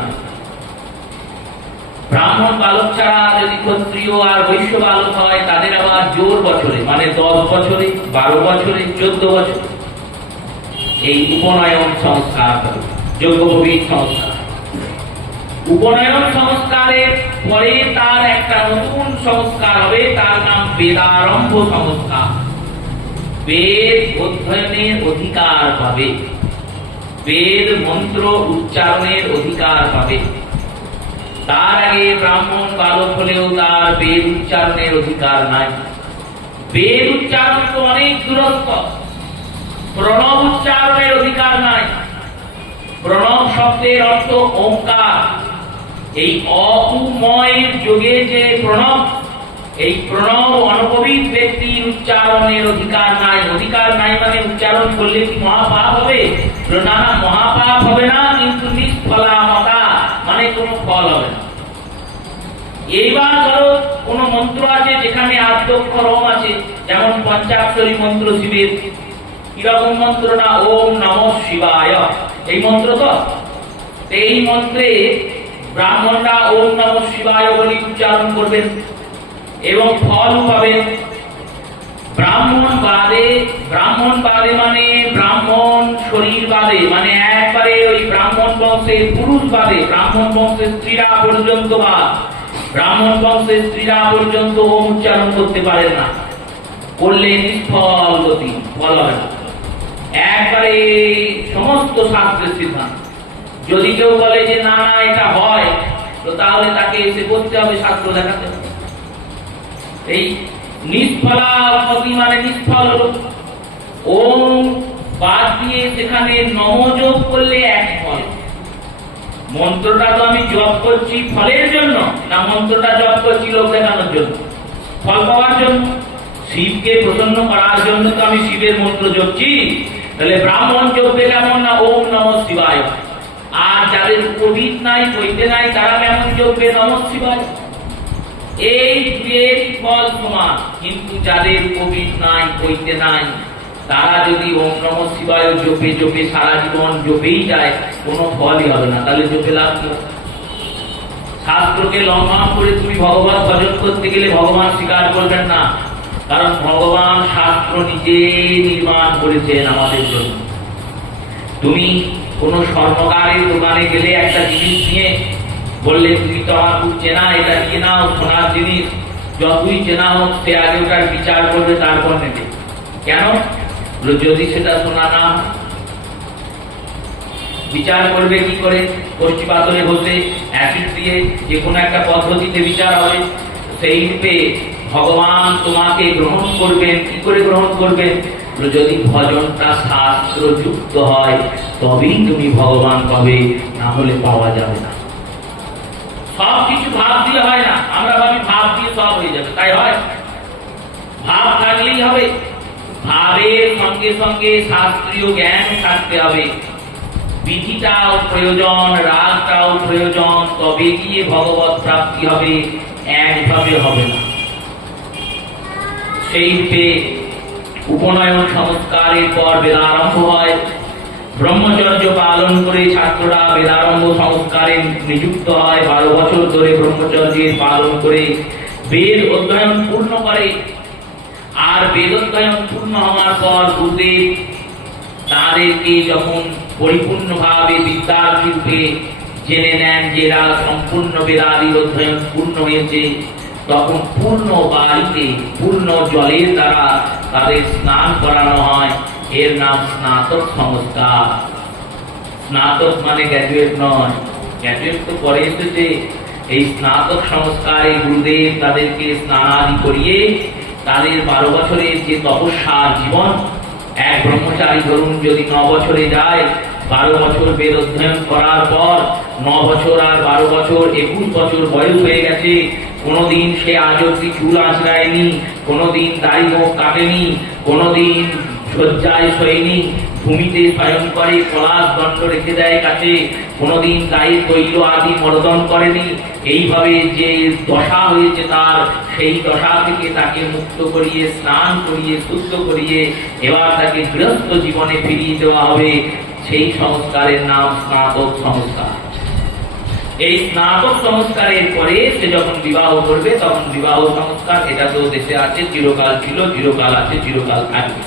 ব্রাহ্মণ বালক ছাড়া যদি ক্ষত্রিয় আর বৈশ্য বালক হয়, তাদের আবার জোর বছরে, মানে 10 বছরে, 12 বছরে, 14 বছরে এই উপনয়ন সংস্কার হবে, যজ্ঞোপবীত সংস্কার। উপনয়ন সংস্কারের পরে তার একটা নতুন সংস্কার হবে, তার নাম বেদারম্ভ সংস্কার। বেদ অধ্যয়নের অধিকার পাবে, বেদ মন্ত্র উচ্চারণের অধিকার পাবে। তার আগে ব্রাহ্মণ বালক হলেও তার বেদ উচ্চারণের অধিকার নাই। বেদ উচ্চারণ তো অনেক দূরত্ব, প্রণব উচ্চারণের অধিকার নাই। প্রণব শব্দের অর্থ ওঙ্কার। এই অউময়ের যোগে যে প্রণব, এই প্রণব অনববিত ব্যক্তির উচ্চারণের অধিকার নাই। অধিকার নাই মানে উচ্চারণ করলে কি মহাপাপ হবে? না, না, মহাপাপ হবে না, কিন্তু নিষ্ফলামতা মানে কোনো ফল হবে না। এইবার ধরো কোন মন্ত্র আছে যেখানে আদ্যক্ষর ওম আছে, যেমন পঞ্চাক্ষরী মন্ত্র শিবের। কিরকম মন্ত্র? না ওম নমঃ শিবায়, এই মন্ত্র। তো এই মন্ত্রে ব্রাহ্মণরা ওম নমঃ শিবায় বলে উচ্চারণ করবেন এবং ফল পাবেন। ব্রাহ্মণ বাদে মানে ব্রাহ্মণ শরীর বাদে, মানে একবারে ওই ব্রাহ্মণ বংশের পুরুষ বাদে, ব্রাহ্মণ বংশের স্ত্রীরা পর্যন্ত বা ব্রাহ্মণ বংশের স্ত্রীরা পর্যন্ত ওম উচ্চারণ করতে পারেন না। করলে নিষ্ফল গতি, ফল হবে না। একবারে সমস্ত শাস্ত্রের সিদ্ধান্ত। যদি কেউ বলে যে না না এটা হয়, তো তাহলে তাকে এসে করতে হবে, শাস্ত্র দেখাতে হবে। এই নিষ্ফলামতি মানে নিষ্ফল হলো। ওম বাদ দিয়ে সেখানে নম যোগ করলে এক ফল। মন্ত্রটা তো আমি জপ করছি ফলের জন্য, না মন্ত্রটা জপ করছি লোক দেখানোর জন্য, ফল পাওয়ার জন্য, শিবকে প্রসন্ন করার জন্য তো আমি শিবের মন্ত্র জপছি। তাহলে ব্রাহ্মণ জপবে কেমন? না ওম নমঃ শিবায়। আর যাদের কোভিড নাই, কইতে নাই, তারা কেমন জপবে? নমঃ শিবায়। এই দুয়ের ফল সমান। কিন্তু যাদের কোভিড নাই, কইতে নাই, তারা যদি ওম নমঃ শিবায় জপে সারা জীবন জপেই যায়, কোনো ফলই হবে না। তাহলে জপে লাভ কি? শাস্ত্রকে লঙ্ঘন করে তুমি ভগবান ভজন করতে গেলে ভগবান স্বীকার করবেন না, কারণ ভগবান শাস্ত্র নিজে নির্মাণ করেছেন আমাদের জন্য। তুমি কোন স্বর্ণকারের দোকানে গেলে একটা জিনিস নিয়ে বললে তুমি তো আমার খুব চেনা, এটা নিয়ে নাও, সোনার জিনিস, যতই চেনা হোক সে আগে ওটার বিচার করবে, তারপর নেবে। কেন? যদি সেটা সোনা না, বিচার করবে কি করে? কষ্টি পাথরে বসে অ্যাসিড দিয়ে যে কোনো একটা পদ্ধতিতে বিচার হবে। সেই রূপে ভগবান তোমাকে গ্রহণ করবেন। কি করে গ্রহণ করবেন? যদি ভজনটা শাস্ত্র যুক্ত হয়, তবেই তুমি ভগবান পাবে, না হলে পাওয়া যাবে না। সবকিছু ভাব দিয়ে হয় না। আমরা ভাবি ভাব দিয়ে সব হয়ে যাবে, তাই হয়? ভাব থাকলেই হবে। ভাবের সঙ্গে সঙ্গে শাস্ত্রীয় জ্ঞান থাকতে হবে, বিধিটাও প্রয়োজন, রাগটাও প্রয়োজন, তবে গিয়ে ভগবত প্রাপ্তি হবে, একভাবে হবে না। সেই রূপে উপনয়ন সংস্কারের পর বেদারম্ভ হয়। ব্রহ্মচর্য পালন করে ছাত্ররা বেদারম্ভ সংস্কারে নিযুক্ত হয়। 12 বছর ধরে ব্রহ্মচর্যের পালন করে বেদ অধ্যয়ন পূর্ণ করে। আর বেদ অধ্যয়ন পূর্ণ হওয়ার পর গুরুদেব তাদেরকে যখন পরিপূর্ণভাবে বিদ্যার্থী রূপে জেনে নেন যে এরা সম্পূর্ণ বেদাদির অধ্যয়ন পূর্ণ হয়েছে, তখন পূর্ণ বাড়িতে পূর্ণ জলের দ্বারা তাদের স্নান করানো হয়। এর নাম স্নাতক সংস্কার। স্নাতক মানে গ্র্যাজুয়েট নয়, গ্র্যাজুয়েট তো পরে এসেছে। এই স্নাতক সংস্কারে গুরুদেব তাদেরকে স্নানাদি করিয়ে তাদের 12 বছরের যে তপস্যার জীবন, এক ব্রহ্মচারী ধরুন যদি 9 বছরে যায়, 12 বছর বেদ অধ্যয়ন করার পর 9 বছর আর 12 বছর 21 বছর বয়স হয়ে গেছে, কোনদিন সে আজ অব্দি চুল আঁচড়ায়নি, কোনদিন দাড়ি মুখ কাটেনি, কোনদিন শয্যায় শোয়নি, ভূমিতে শয়ন করে, পলাশ দণ্ড রেখে দেয় কাছে, কোনদিন গায়ে তৈল আদি মর্দন করেনি। এইভাবে যে দশা হয়েছে তার, সেই দশা থেকে তাকে মুক্ত করিয়ে, স্নান করিয়ে, শুদ্ধ করিয়ে এবার তাকে গৃহস্থ জীবনে ফিরিয়ে দেওয়া হবে। সেই সংস্কারের নাম স্নাতক সংস্কার। এই স্নাতক সংস্কারের পরে সে যখন বিবাহ করবে, তখন বিবাহ সংস্কার, এটা তো দেশে আছে, চিরকাল ছিল, চিরকাল আছে, চিরকাল থাকবে।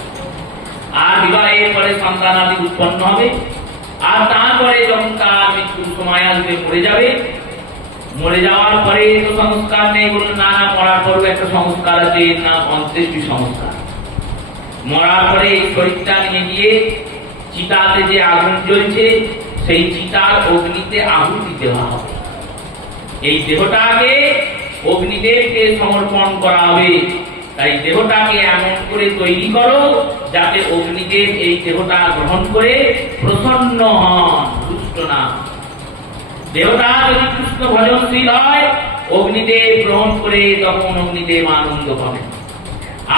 আর বিবাহের পরে সন্তান আদি উৎপন্ন হবে। আর তারপরে যখন তার মৃত্যুর সময় আসবে, মরে যাবে। মরে যাওয়ার পরে তো সংস্কার নেই, বলুন না না মরার পরে একটা সংস্কার আছে, এর নাম অন্ত্যেষ্টি সংস্কার। মরার পরে এই শরীরটা নিয়ে গিয়ে চিতাতে যে আগুন জ্বলছে, সেই চিতার অগ্নিতে আহুতি দেওয়া হবে। এই দেহটাকে অগ্নিদেবকে সমর্পণ করা হবে। তাই দেহটাকে এমন করে তৈরি করো যাতে অগ্নিদেব এই দেহটা গ্রহণ করে প্রসন্ন হন, রুষ্ট না। দেহটা যদি কৃষ্ণ ভজনশীল হয়, অগ্নিদেব গ্রহণ করে তখন অগ্নিদেব আনন্দ পাবে।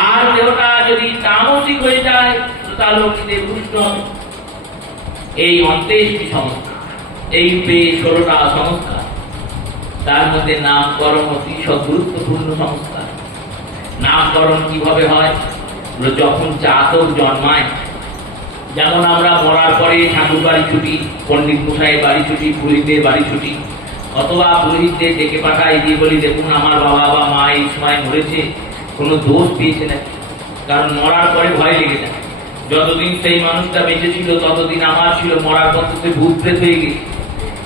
আর দেহটা যদি তামসিক হয়ে যায় তাহলে অগ্নিদেব রুষ্ট হবে। এই 29টি সংস্কার, এই 16টা সংস্কার, তার মধ্যে নামকরণ অতি গুরুত্বপূর্ণ সংস্কার। নামকরণ কিভাবে হয়? যখন জাতক জন্মায়, যেমন আমরা মরার পরে ঠাকুর বাড়ি ছুটি, পণ্ডিত মশাই বাড়ি ছুটি, পুরোহিতদের বাড়ি ছুটি, অথবা পুরোহিতদের ডেকে পাঠাই দিয়ে বলি দেখুন আমার বাবা বা মা এই সময় মরেছে, কোনো দোষ পেয়েছে না। কারণ মরার পরে ভয় লেগে যায়। যতদিন সেই মানুষটা বেঁচে ছিল ততদিন আমার ছিল, মরার পর তো সে ভূত প্রেত হয়ে গেছে,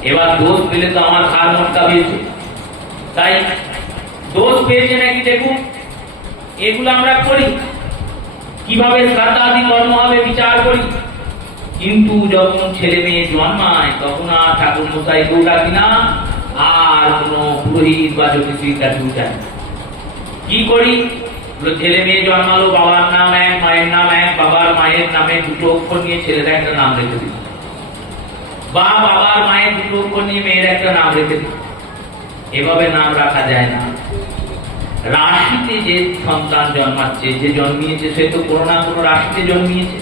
এবার দোষ পেলে তো আমার ঘাড় মটকা পেয়েছে। তাই দোষ পেয়েছে নাকি দেখুন, এগুলো আমরা করি। কিভাবে শ্রাদ্ধাদি কর্ম হবে বিচার করি। কিন্তু যখন ছেলে মেয়ে জন্মায় তখন আর ঠাকুর মশাই কেউ ডাকি না, আর কোন পুরোহিত বা জ্যোতিষীর কাছেও যায় না। কি করি? ছেলে মেয়ে জন্মালো, বাবার নাম এক, মায়ের নাম এক, বাবার মায়ের নামে দুটো অক্ষর নিয়ে ছেলের একটা নাম রেখে দিল, বা বাবার মায়ের দুটো অক্ষর নিয়ে মেয়ের একটা নাম রেখে দিল। এভাবে নাম রাখা যায় না। রাশিতে যে সন্তান জন্মাচ্ছে, যে জন্মিয়েছে, সে তো কোনো না কোনো রাশিতে জন্মিয়েছে,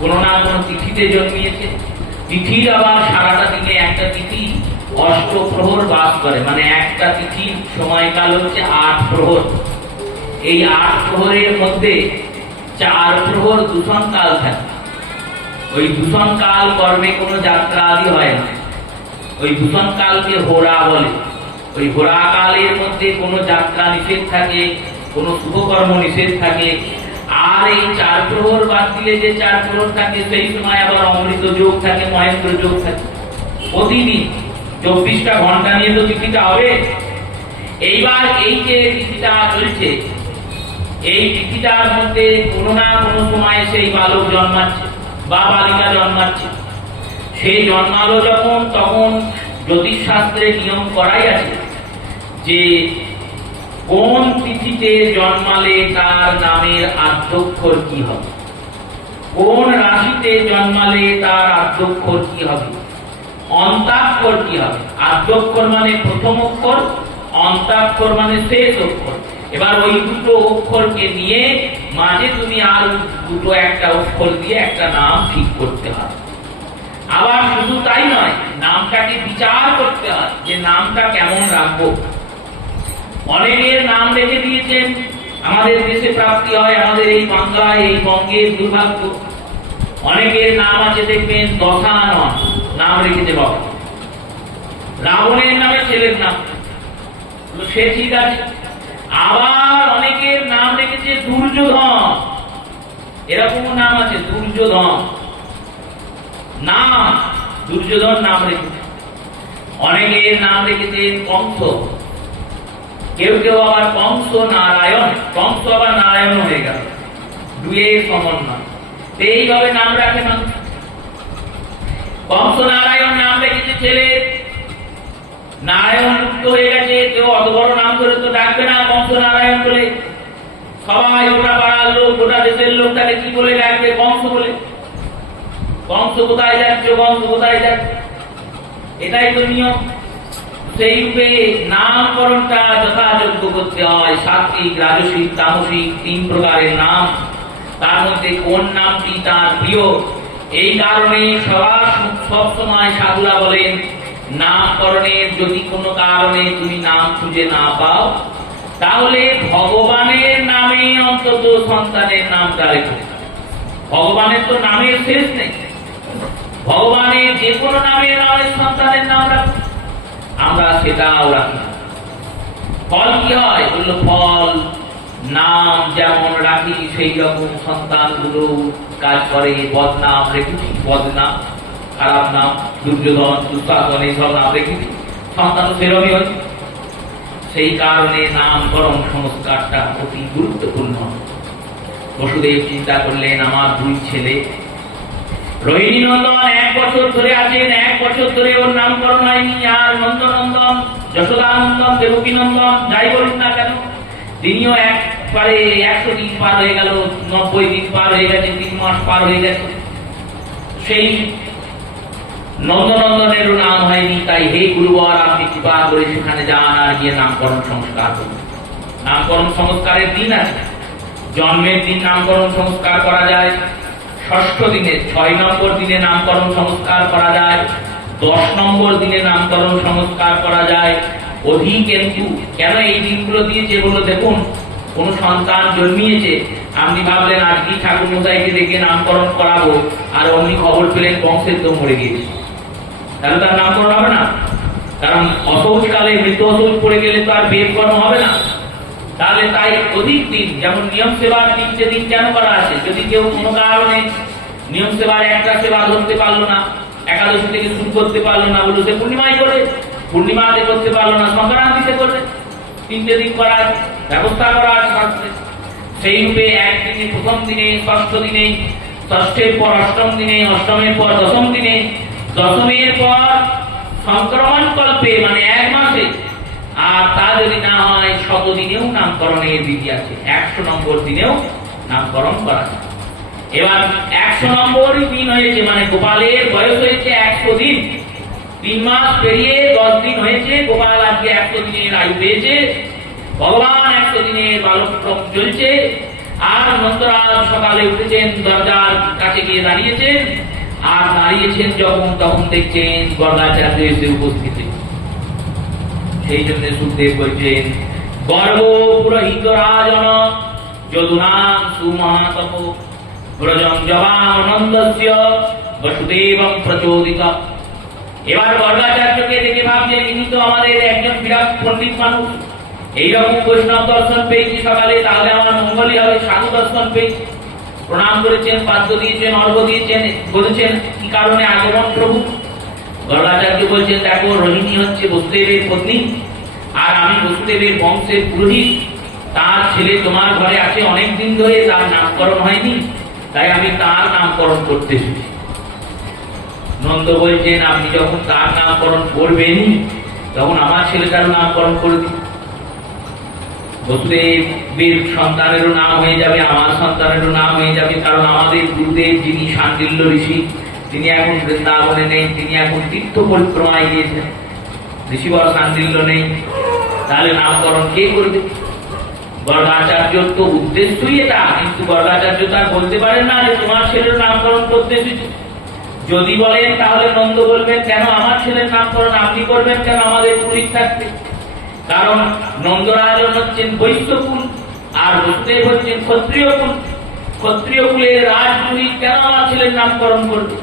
কোনো না কোনো তিথিতে জন্মিয়েছে। তিথির আবার সারাটা দিনে একটা তিথি অষ্টপ্রহর বাস করে, মানে একটা তিথির সময়কাল হচ্ছে 8 প্রহর। এই 8 প্রহরের মধ্যে 4 প্রহর দূষণ কাল থাকে। ওই দূষণ কাল কর্মে কোনো যাত্রা আদি হয় না। ওই দূষণ কালকে হোরা বলে। ওই হোরা কালের মধ্যে কোনো যাত্রা নিষেধ থাকে, কোনো শুভকর্ম নিষেধ থাকে। আর এই 4 প্রহর বাদ দিলে যে 4 প্রহর থাকে সেই সময় আবার অমৃত যোগ থাকে, মহেন্দ্র যোগ থাকে। প্রতিদিন 24টা ঘন্টা নিয়ে তো তিথিটা হবে। এইবার এই যে তিথিটা চলছে, এই তিথিটার মধ্যে কোনো না কোনো সময় সেই বালক জন্মাচ্ছে বা বালিকা জন্মাচ্ছে। সেই জন্মালো যখন, তখন জ্যোতিষ শাস্ত্রে নিয়ম করাই আছে যে কোন তিথিতে জন্মালে তার নামের আদ্যক্ষর কি হবে, কোন রাশিতে জন্মালে তার আদ্যক্ষর কি হবে, অন্তাক্ষর কি হবে। আদ্যক্ষর মানে প্রথম অক্ষর, অন্তাক্ষর মানে শেষ অক্ষর। এবার ওই দুটো অক্ষরকে নিয়ে মাঝে তুমি আর দুটো একটা অক্ষর দিয়ে একটা নাম ঠিক করতে হয়। আবার শুধু তাই নয়, নামটাকে বিচার করতে হয় যে নামটা কেমন রাখবো। অনেকের নাম রেখে দিয়েছেন, আমাদের দেশে প্রাপ্তি হয়, আমাদের এই বাংলায়, এই বঙ্গের দুর্ভাগ্য। অনেকের নাম আছে দেখবেন দশানন, নাম রেখেছে বাবা। রাবণের নামে ছেলের নাম, সে ঠিক আছে। আবার অনেকের নাম রেখেছে দুর্যোধন, এরকম নাম আছে দুর্যোধন নাম, দুর্যোধন নাম রেখেছে। অনেকের নাম রেখেছে কংস, কেউ কেউ আবার কংস নারায়ণ, কংস আবার নারায়ণ হয়ে গেল, দুয়ের সমন্বয়। এইভাবে নাম রাখে মানুষ। কংস নারায়ণ নাম রেখেছে ছেলে, নারায়ণ মুক্ত হয়ে গেছে, কেউ অত বড় নাম ধরে তো ডাকবে না কংস নারায়ণ বলে। সবাই গোটা পাড়ার লোক, গোটা দেশের লোক তাকে কি বলে ডাকবে? কংস বলে। কংস কোথায় যাচ্ছে, কংস কোথায় যাচ্ছে, এটাই তো নিয়ম। সেই রূপে নামকরণটা যথাযোগ্য করতে হয়। সাত্বিক, রাজসিক, তামসিক 3 প্রকারের নাম। তার মধ্যে কোন নামটি তার প্রিয়, এই কারণে সব সময় সাধুরা বলেন নামকরণের যদি কোনো কারণে তুমি নাম খুঁজে না পাও, তাহলে ভগবানের নামে অন্তত সন্তানের নামটা রেখো। ভগবানের তো নামের শেষ নেই, ভগবানের যে কোনো নামে নয় সন্তানের নাম রাখো। আমরা সেটাও রাখি। ফল কি হয়? বললো ফল নাম যেমন রাখি সেই রকম সন্তানগুলো কাজ করে। বদনাম রেখেছি, বদনাম খারাপ নাম, দুর্যোধন, দুঃশাসন এইসব নাম রেখেছি, সন্তান সেরকমই হচ্ছে। সেই কারণে নামকরণ সংস্কারটা অতি গুরুত্বপূর্ণ। বসুদেব চিন্তা করলেন আমার 2 ছেলে, রোহিণী নন্দন 1 বছর ধরে আছেন, 1 বছর ধরে ওর নামকরণ হয়নি, আর নন্দনন্দন যশোদানন্দন, দেবকীনন্দন, যাই বলুন না কেন, তিনিও একবারে 100 দিন পার হয়ে গেল, 90 দিন পার হয়ে গেছে, 3 মাস পার হয়ে গেছে, সেই নন্দনন্দনেরও নাম হয়নি। তাই হে গুরুবর, আপনি কৃপা করে সেখানে যান আর গিয়ে নামকরণ সংস্কার করুন। নামকরণ সংস্কারের দিন আছে, জন্মের দিন নামকরণ সংস্কার করা যায়, ষষ্ঠ দিনে 6 নম্বর দিনে নামকরণ সংস্কার করা যায়, 10 নম্বর দিনে নামকরণ সংস্কার করা যায়। অধিক কিন্তু কেন এই দিনগুলো দিয়েছে বলো, দেখুন কোন সন্তান জন্মিয়েছে, আপনি ভাবলেন আজকে ঠাকুর মশাইকে ডেকে নামকরণ করাবো, আর অমনি খবর পেলেন বংশের তো মরে গিয়েছে, তাহলে তার নামকরণ হবে না। কারণ অসৌচকালে মৃত অসৌচ পড়ে গেলে তো আর বেদ কর্ম হবে না। তাহলে তাই অধিক দিন, যেমন নিয়ম সেবার 3টে দিন কেন করা আছে, যদি কেউ কোনো কারণে নিয়ম সেবার একটা সেবা ধরতে পারলো না, একাদশী থেকে শুরু করতে পারলো না, বলো সে পূর্ণিমায় করে, পূর্ণিমাতে করতে পারলো না, সংক্রান্তিতে করবে, 3টে দিন করার ব্যবস্থা করা আছে শাস্ত্রে। সেই রূপে একদিনে প্রথম দিনে, ষষ্ঠ দিনে, ষষ্ঠের পর অষ্টম দিনে, অষ্টমের পর দশম দিনে, দশমের পর সংক্রমণ কল্পে মানে 1 মাসে, আর তা যদি না হয় 100 দিনেও নামকরণের বিধি আছে, 100 নম্বর দিনেও নামকরণ করা যায়। এবার 100 নম্বরই দিন হয়েছে, মানে গোপালের বয়স হয়েছে 100 দিন, 3 মাস পেরিয়ে 10 দিন হয়েছে, গোপাল আজকে 100 দিনের আয়ু পেয়েছে, ভগবান 100 দিনের বালক্রম চলছে। আর নন্দরাজ সকালে উঠেছেন, দরজার কাছে গিয়ে দাঁড়িয়েছেন, আর দাঁড়িয়েছেন যখন তখন দেখছেন গর্গাচার্য এসে উপস্থিত। সেই জন্য সুখদেব বলছেন, গর্ব পুরোহিত রাজন যদুনাম সুমহাতপ ব্রজং জবানন্দস্য বসুদেবং প্রচোদিত। এবার গর্গাচার্যকে দেখে ভাবছেন, ইনি তো আমাদের একজন বিরাট পণ্ডিত মানুষ, এইরকম বৈষ্ণব দর্শন পেয়েছি সকালে, তাহলে আমার মঙ্গলই হবে, সাধু দর্শন পেয়েছি। প্রণাম করেছেন, পাদ্য দিয়েছেন, অর্ঘ্য দিয়েছেন, বলেছেন কি কারণে আগমন প্রভু। গর্গাচার্য বলছেন, দেখো রোহিণী হচ্ছে বসুদেবের পত্নী, আর আমি বসুদেবের বংশের পুরোহিত, তার ছেলে তোমার ঘরে আছে অনেক দিন ধরে, তার নামকরণ হয়নি, তাই আমি তার নামকরণ করতে এসেছি। নন্দ বলছেন, আপনি যখন তার নামকরণ করবেন তখন আমার ছেলেটার নামকরণ করে দিন, বসুদেবের সন্তানেরও নাম হয়ে যাবে, আমার সন্তানেরও নাম হয়ে যাবে। কারণ আমাদের গুরুদেব যিনি শাণ্ডিল্য ঋষি, তিনি এখন বৃন্দাবনে নেই, তিনি এখন তীর্থ পরিক্রমায় গিয়েছেন, ঋষিবর শাণ্ডিল্য নেই, তাহলে নামকরণ কে করবে? গর্গাচার্যর তো উদ্দেশ্যই এটা, কিন্তু গর্গাচার্য তার বলতে পারেন না যে তোমার ছেলের নামকরণ করতে এসেছে। যদি বলেন তাহলে নন্দ বলবেন, কেন আমার ছেলের নামকরণ আপনি করবেন কেন আমাদের পুরোহিত থাকতে? কারণ নন্দরাজন হচ্ছেন বৈশ্যকুল, আর বসুদেব হচ্ছেন ক্ষত্রিয় কুল, ক্ষত্রিয় কুলের রাজপুরোহিত কেন আমার ছেলের নামকরণ করবে?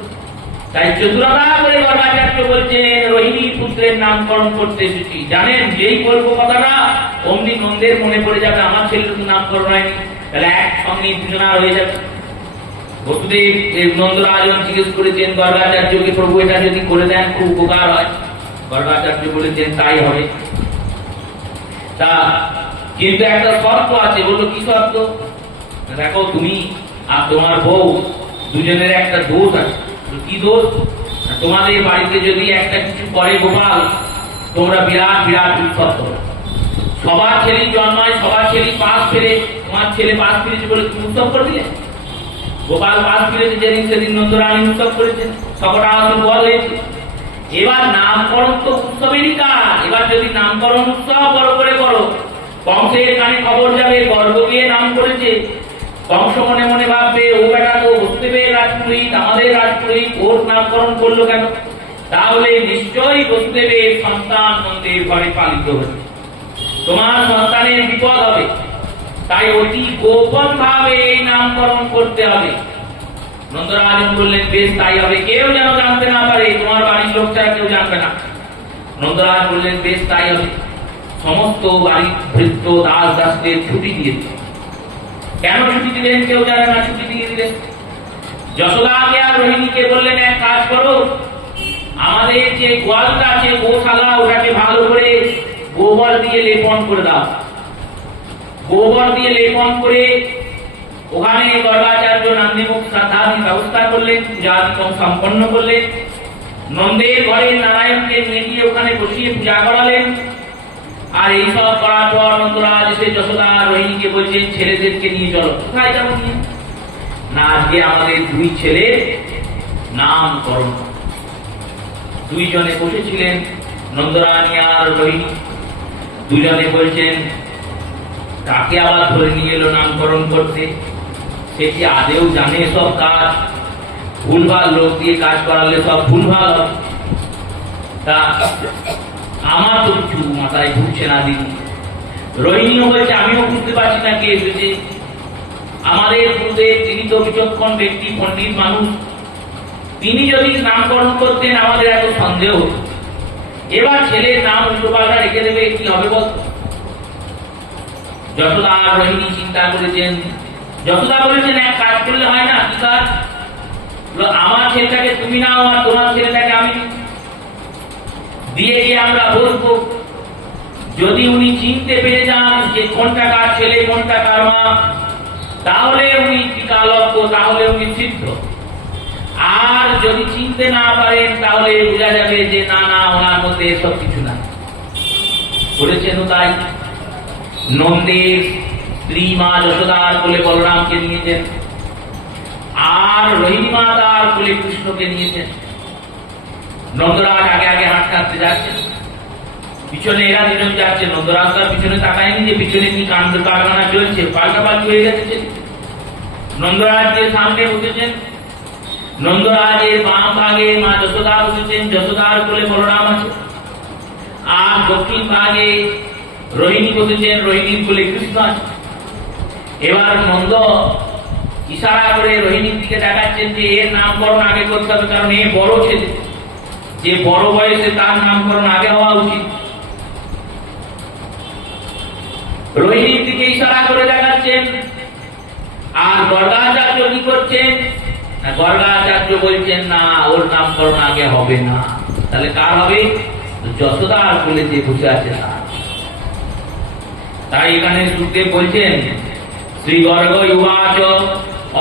তাই চতুরতা করে গর্গাচার্য বলছেন, রোহিণী পুত্রের নামকরণ করতে এসেছি। জানেন, যেই বলবো কথাটা অমনি নন্দের মনে পড়ে যাবে আমার ছেলের তো নামকরণ হয়নি, তাহলে একসঙ্গে দুজনার হয়ে যাবে। বসুদেব নন্দরাজন জিজ্ঞেস করেছেন গর্গাচার্যকে, প্রভু এটা যদি করে দেন খুব উপকার হয়। গর্গাচার্য বলেছেন, তাই হবে। তা কিন্তু একটা শর্ত আছে। বললো কি শর্ত? দেখো তুমি আর তোমার বউ দুজনের একটা দোষ আছে। কি দোষ? তোমাদের বাড়িতে যদি একটা কিছু করে গোপাল, তোমরা বিরাট বিরাট উৎসব করো। সবার ছেলে জন্মায়, সবার ছেলে পাস ফেরে, তোমার ছেলে পাস ফিরেছে বলে তুমি উৎসব করে দিলে। গোপাল পাস ফিরেছে যেদিন, সেদিন নন্দরানী উৎসব করেছেন, সকটা আসন বল হয়েছে। এবার নামকরণ তো উৎসবেরই কাজ। এবার যদি নামকরণ উৎসব বড় করে করো, কংসের কানে খবর যাবে, গর্ব গিয়ে নাম করেছে, কংস মনে মনে ভাববে ও বেটা তো বসুদেবের রাজপুরোহিত, আমাদের রাজপুরোহিত, ওর নামকরণ করলো কেন? তাহলে নিশ্চয়ই বসুদেবের সন্তান নন্দের ঘরে পালিত হবে, তোমার সন্তানের বিপদ হবে। তাই অতি গোপন ভাবে এই নামকরণ করতে হবে। নন্দরাজন বললেন, বেশ তাই হবে, কেউ যেন জানতে না পারে, তোমার বাড়ির লোক ছাড়া কেউ জানবে না। নন্দরাজ বললেন, বেশ তাই হবে। সমস্ত বাড়ির ভৃত্য দাস দাসদের ছুটি দিয়েছে। কেন ছুটি দিলেন কেউ জানে না, ছুটি দিয়ে দিলেন। যশোদাকে আর রোহিণীকে বললেন, এক কাজ করো, আমাদের যে গোয়ালটা আছে, গোশালা, ওটাকে ভালো করে গোবর দিয়ে লেপন করে দাও। গোবর দিয়ে লেপন করে ওখানে গর্গাচার্য নান্দিমুখ শ্রাদ্ধাদি ব্যবস্থা করলেন, পূজাদিকম সম্পন্ন করলেন। নন্দের ঘরে নারায়ণকে নিয়ে গিয়ে ওখানে বসিয়ে পূজা করালেন। আর এইসব করার পর নন্দরাজ এসে যশোদা রোহিণীকে বলছেন ছেলেদেরকে নিয়ে চলো। কোথায় যাবো নিয়ে? না, আজকে আমাদের দুই ছেলে নামকরণ। দুইজনে বসেছিলেন, নন্দরানী আর রোহিণী। দুজনে বলছেন কাকে আবার ধরে নিয়ে এলো নামকরণ করতে? সে কি আদেও জানে সব কাজ? ভুলভাল লোক দিয়ে কাজ করালে সব ভুলভাল হবে। তা আমার তো কিছু মাথায় ঢুকছে না দিদি। রোহিণীও বলছে আমিও বুঝতে পারছি না কে এসেছে। আমাদের গুরুদেব তিনি তো বিচক্ষণ ব্যক্তি, পণ্ডিত মানুষ, তিনি যদি নামকরণ করতেন আমাদের এত সন্দেহ হতো। এবার ছেলের নাম উল্টো পাল্টা রেখে দেবে, কি হবে বল? যশোদা আর রোহিণী চিন্তা করেছেন। যশোদা বলেছেন এক কাজ করলে হয় না? কি কাজ? আমার ছেলেটাকে তুমি নাও আর তোমার ছেলেটাকে আমি দিয়ে গিয়ে আমরা বলবো। যদি উনি চিনতে পেরে যান যে কোনটা কার ছেলে কোনটা কার মা, তাহলে উনি টিকালজ্ঞ, তাহলে উনি সিদ্ধ। আর যদি চিনতে না পারেন তাহলে বোঝা যাবে যে না না, ওনার মধ্যে এসব কিছু না। করেছেন তাই। নন্দের স্ত্রী মা যশোদার কোলে বলরামকে নিয়েছেন, আর রোহিণী মা তার কোলে কৃষ্ণকে নিয়েছেন। নন্দরাজ আগে আগে হাঁটতে হাঁটতে যাচ্ছেন, পিছনে এরা দুজন যাচ্ছে। নন্দরাজ তার পিছনে তাকায়নি যে পিছনে কি কাণ্ড কারখানা চলছে, পাল্টাপাল্টি হয়ে গেছে। নন্দরাজ যে সামনে বসেছেন, নন্দরাজের বাম ভাগে মা যশোদা বসেছেন, যশোদার কোলে বলরাম আছে। আর দক্ষিণ ভাগে রোহিণী বসেছেন, রোহিণীর কোলে কৃষ্ণ আছে। এবার নন্দ ইশারা করে রোহিণীর দিকে দেখাচ্ছেন যে এর নামকরণ আগে করতে হবে, কারণ এ বড় ছেলে, যে বড় বয়সে তার নামকরণ আগে হওয়া উচিত। রোহিণীর দিকে ইশারা করে দেখাচ্ছেন। আর গর্গাচার্য কি করছেন? গর্গাচার্য বলছেন না, ওর নামকরণ আগে হবে না। তাহলে কার হবে? যশোদার কোলে যে বসে আছে তার। তাই এখানে সুখদেব বলছেন শ্রী গর্গ উবাচ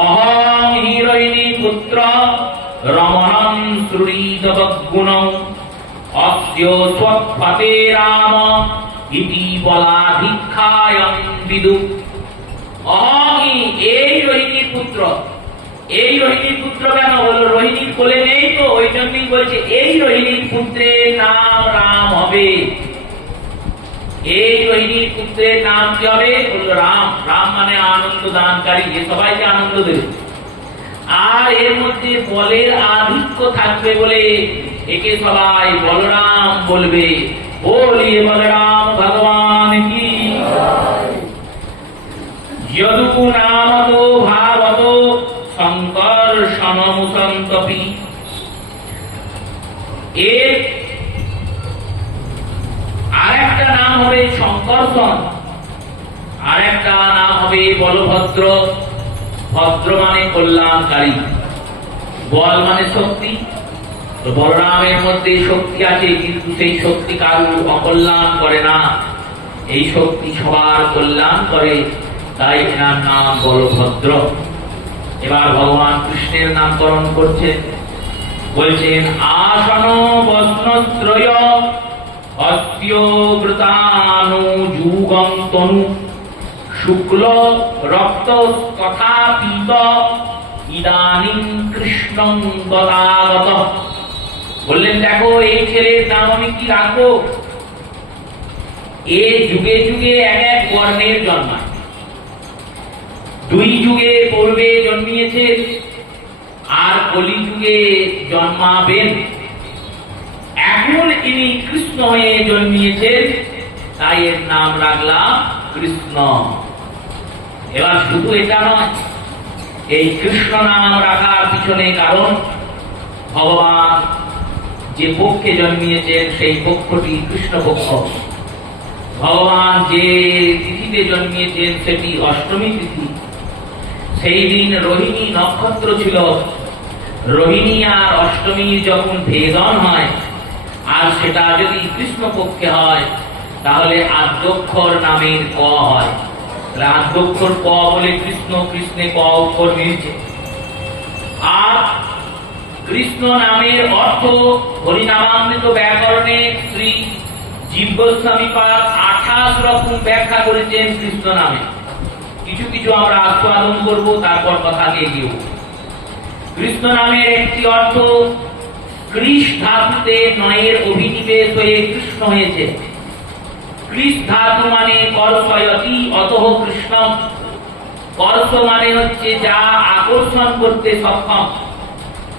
অহং হি রোহিণী পুত্র রমণং শ্রুরিদবগুণং অস্য স্বৎপতে রাম ইতি বলাধিক্ষায়ং বিদু। অহং হি, এই রোহিণীর পুত্র। এই রোহিণীর পুত্র কেন হলো? রোহিণীর কোলে নেই তো, ওই জন্যই বলছে এই রোহিণীর পুত্রের নাম রাম হবে। এই রোহিণীর পুত্রের নাম কি হবে? বললো রাম। রাম মানে আনন্দ দানকারী, যে সবাইকে আনন্দ দেবে। আর এর মধ্যে বলের আধিক্য থাকবে বলে একে সবাই বলরাম বলবে। বলিয়ে বলরাম ভগবান কি। যদু নামতো ভাবত শঙ্কর সমমুসন্তপি। এর আরেকটা নাম হবে শঙ্কর্ষণ, আরেকটা নাম হবে বলভদ্র। ভদ্র মানে কল্যাণকারী, বল মানে শক্তি। তো বলরামের মধ্যে শক্তি আছে, কিন্তু সেই শক্তি কারুর অকল্যাণ করে না, এই শক্তি সবার কল্যাণ করে, তাই এনার নাম বলভদ্র। এবার ভগবান কৃষ্ণের নামকরণ করছেন, বলছেন আসন বস্ত্রয় অস্ত্য বৃতানু যুগং তনু শুক্ল রক্ত তথা পীত ইদানিং কৃষ্ণং গদাগত। বললেন দেখো এই ছেলের নাম আমি কি রাখবো? এ যুগে যুগে এক এক বর্ণের জন্মায়। দুই যুগে পূর্বে জন্মিয়েছে আর কলি যুগে জন্মাবেন। এখন ইনি কৃষ্ণ হয়ে জন্মিয়েছেন, তাই এর নাম রাখলাম কৃষ্ণ। এবার শুধু এটা নয়, এই কৃষ্ণ নাম রাখার পিছনে কারণ ভগবান যে পক্ষে জন্মিয়েছেন সেই পক্ষটি কৃষ্ণ পক্ষ। ভগবান যে তিথিতে জন্মিয়েছেন সেটি অষ্টমী তিথি। সেই দিন রোহিণী নক্ষত্র ছিল। রোহিণী আর অষ্টমীর যখন ভেদন হয়, আর সেটা যদি কৃষ্ণ পক্ষে হয়, তাহলে আদ্যক্ষর নামের ক হয়। আদ্যক্ষর ক বলে কৃষ্ণ, কৃষ্ণে ক অক্ষর মিলছে। আর কৃষ্ণ নামের অর্থ হরিনামামৃত ব্যাকরণে শ্রী, জীব গোস্বামী পাদ 28 রকম ব্যাখ্যা করেছেন কৃষ্ণ নামে। কিছু কিছু আমরা আস্বাদন করব, তারপর কথাকে এগিয়ে যাব। কৃষ্ণ নামের একটি অর্থ কৃষ ধাতুতে নয়ের অভিনিবেশ হয়ে কৃষ্ণ হয়েছে। কৃষ ধাতু মানে কর্ষয়তি অতঃ কৃষ্ণম। কর্ষ মানে হচ্ছে যা আকর্ষণ করতে সক্ষম,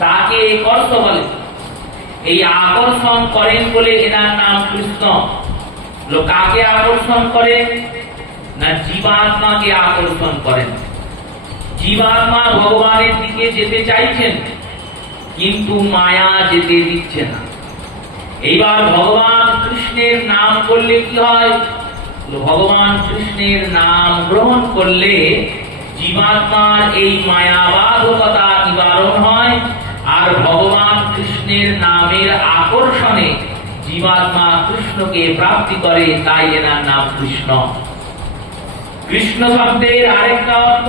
তাকে কর্ষ বলে। এই আকর্ষণ করেন বলে এনার নাম কৃষ্ণ। কাকে আকর্ষণ করেন না? জীবাত্মাকে আকর্ষণ করেন। জীবাত্মা ভগবানের দিকে যেতে চাইছেন, কিন্তু মায়া যেতে দিচ্ছে না। এইবার ভগবান কৃষ্ণের নাম করলে কি হয়? ভগবান কৃষ্ণের নাম গ্রহণ করলে জীবাত্মার এই মায়াবাধকতা নিবারণ হয়, আর ভগবান কৃষ্ণের নামের আকর্ষণে জীবাত্মা কৃষ্ণকে প্রাপ্তি করে, তাই এনার নাম কৃষ্ণ। কৃষ্ণ শব্দের আরেকটা অর্থ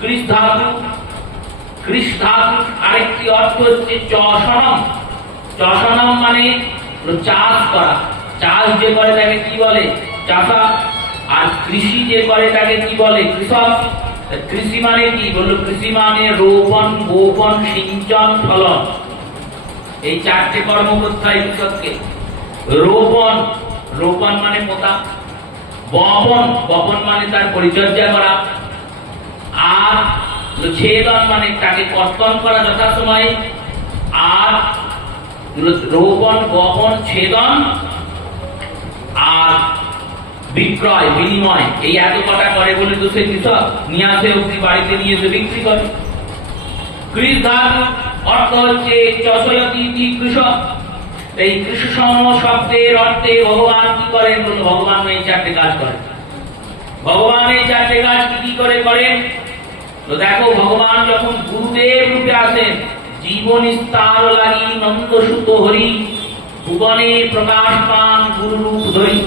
কৃষ ধাতু। কৃষ ধাতু আরেকটি অর্থ হচ্ছে চষণম। চষণম মানে চাষ করা। চাষ যে করে তাকে কি বলে? চাষা। আর কৃষি যে করে তাকে কি বলে? কৃষক। কৃষি মানে কি? বললো কৃষি মানে রোপণ, বপন, সিঞ্চন, ফলন। এই চারটে কর্ম করতে হয় কৃষককে। রোপণ, রোপণ মানে পোতা। বপন, বপন মানে তার পরিচর্যা করা। আর ছেদন মানে তাকে কর্তন করা যথাসময়ে। আর রোপণ, বপন, ছেদন আর বিক্রয়, বিনিময়, এই এত কটা করে বলে তো সে কৃষক নিয়ে আসে, অব্দি বাড়িতে নিয়ে এসে বিক্রি করে। কৃষ ধাতু অর্থ হচ্ছে চষয়তি কৃষক। এই কৃষ্ণ শব্দের অর্থে ভগবান কি করেন? ভগবান এই চারটে কাজ করেন। ভগবান এই চারটে কাজ কি করে করেন? তো দেখো, ভগবান যখন গুরুদেব রূপে আসেন, জীবন স্তর লাগি নন্দ সুত হরি, ভুবনে প্রকাশ পান গুরু রূপ ধরি।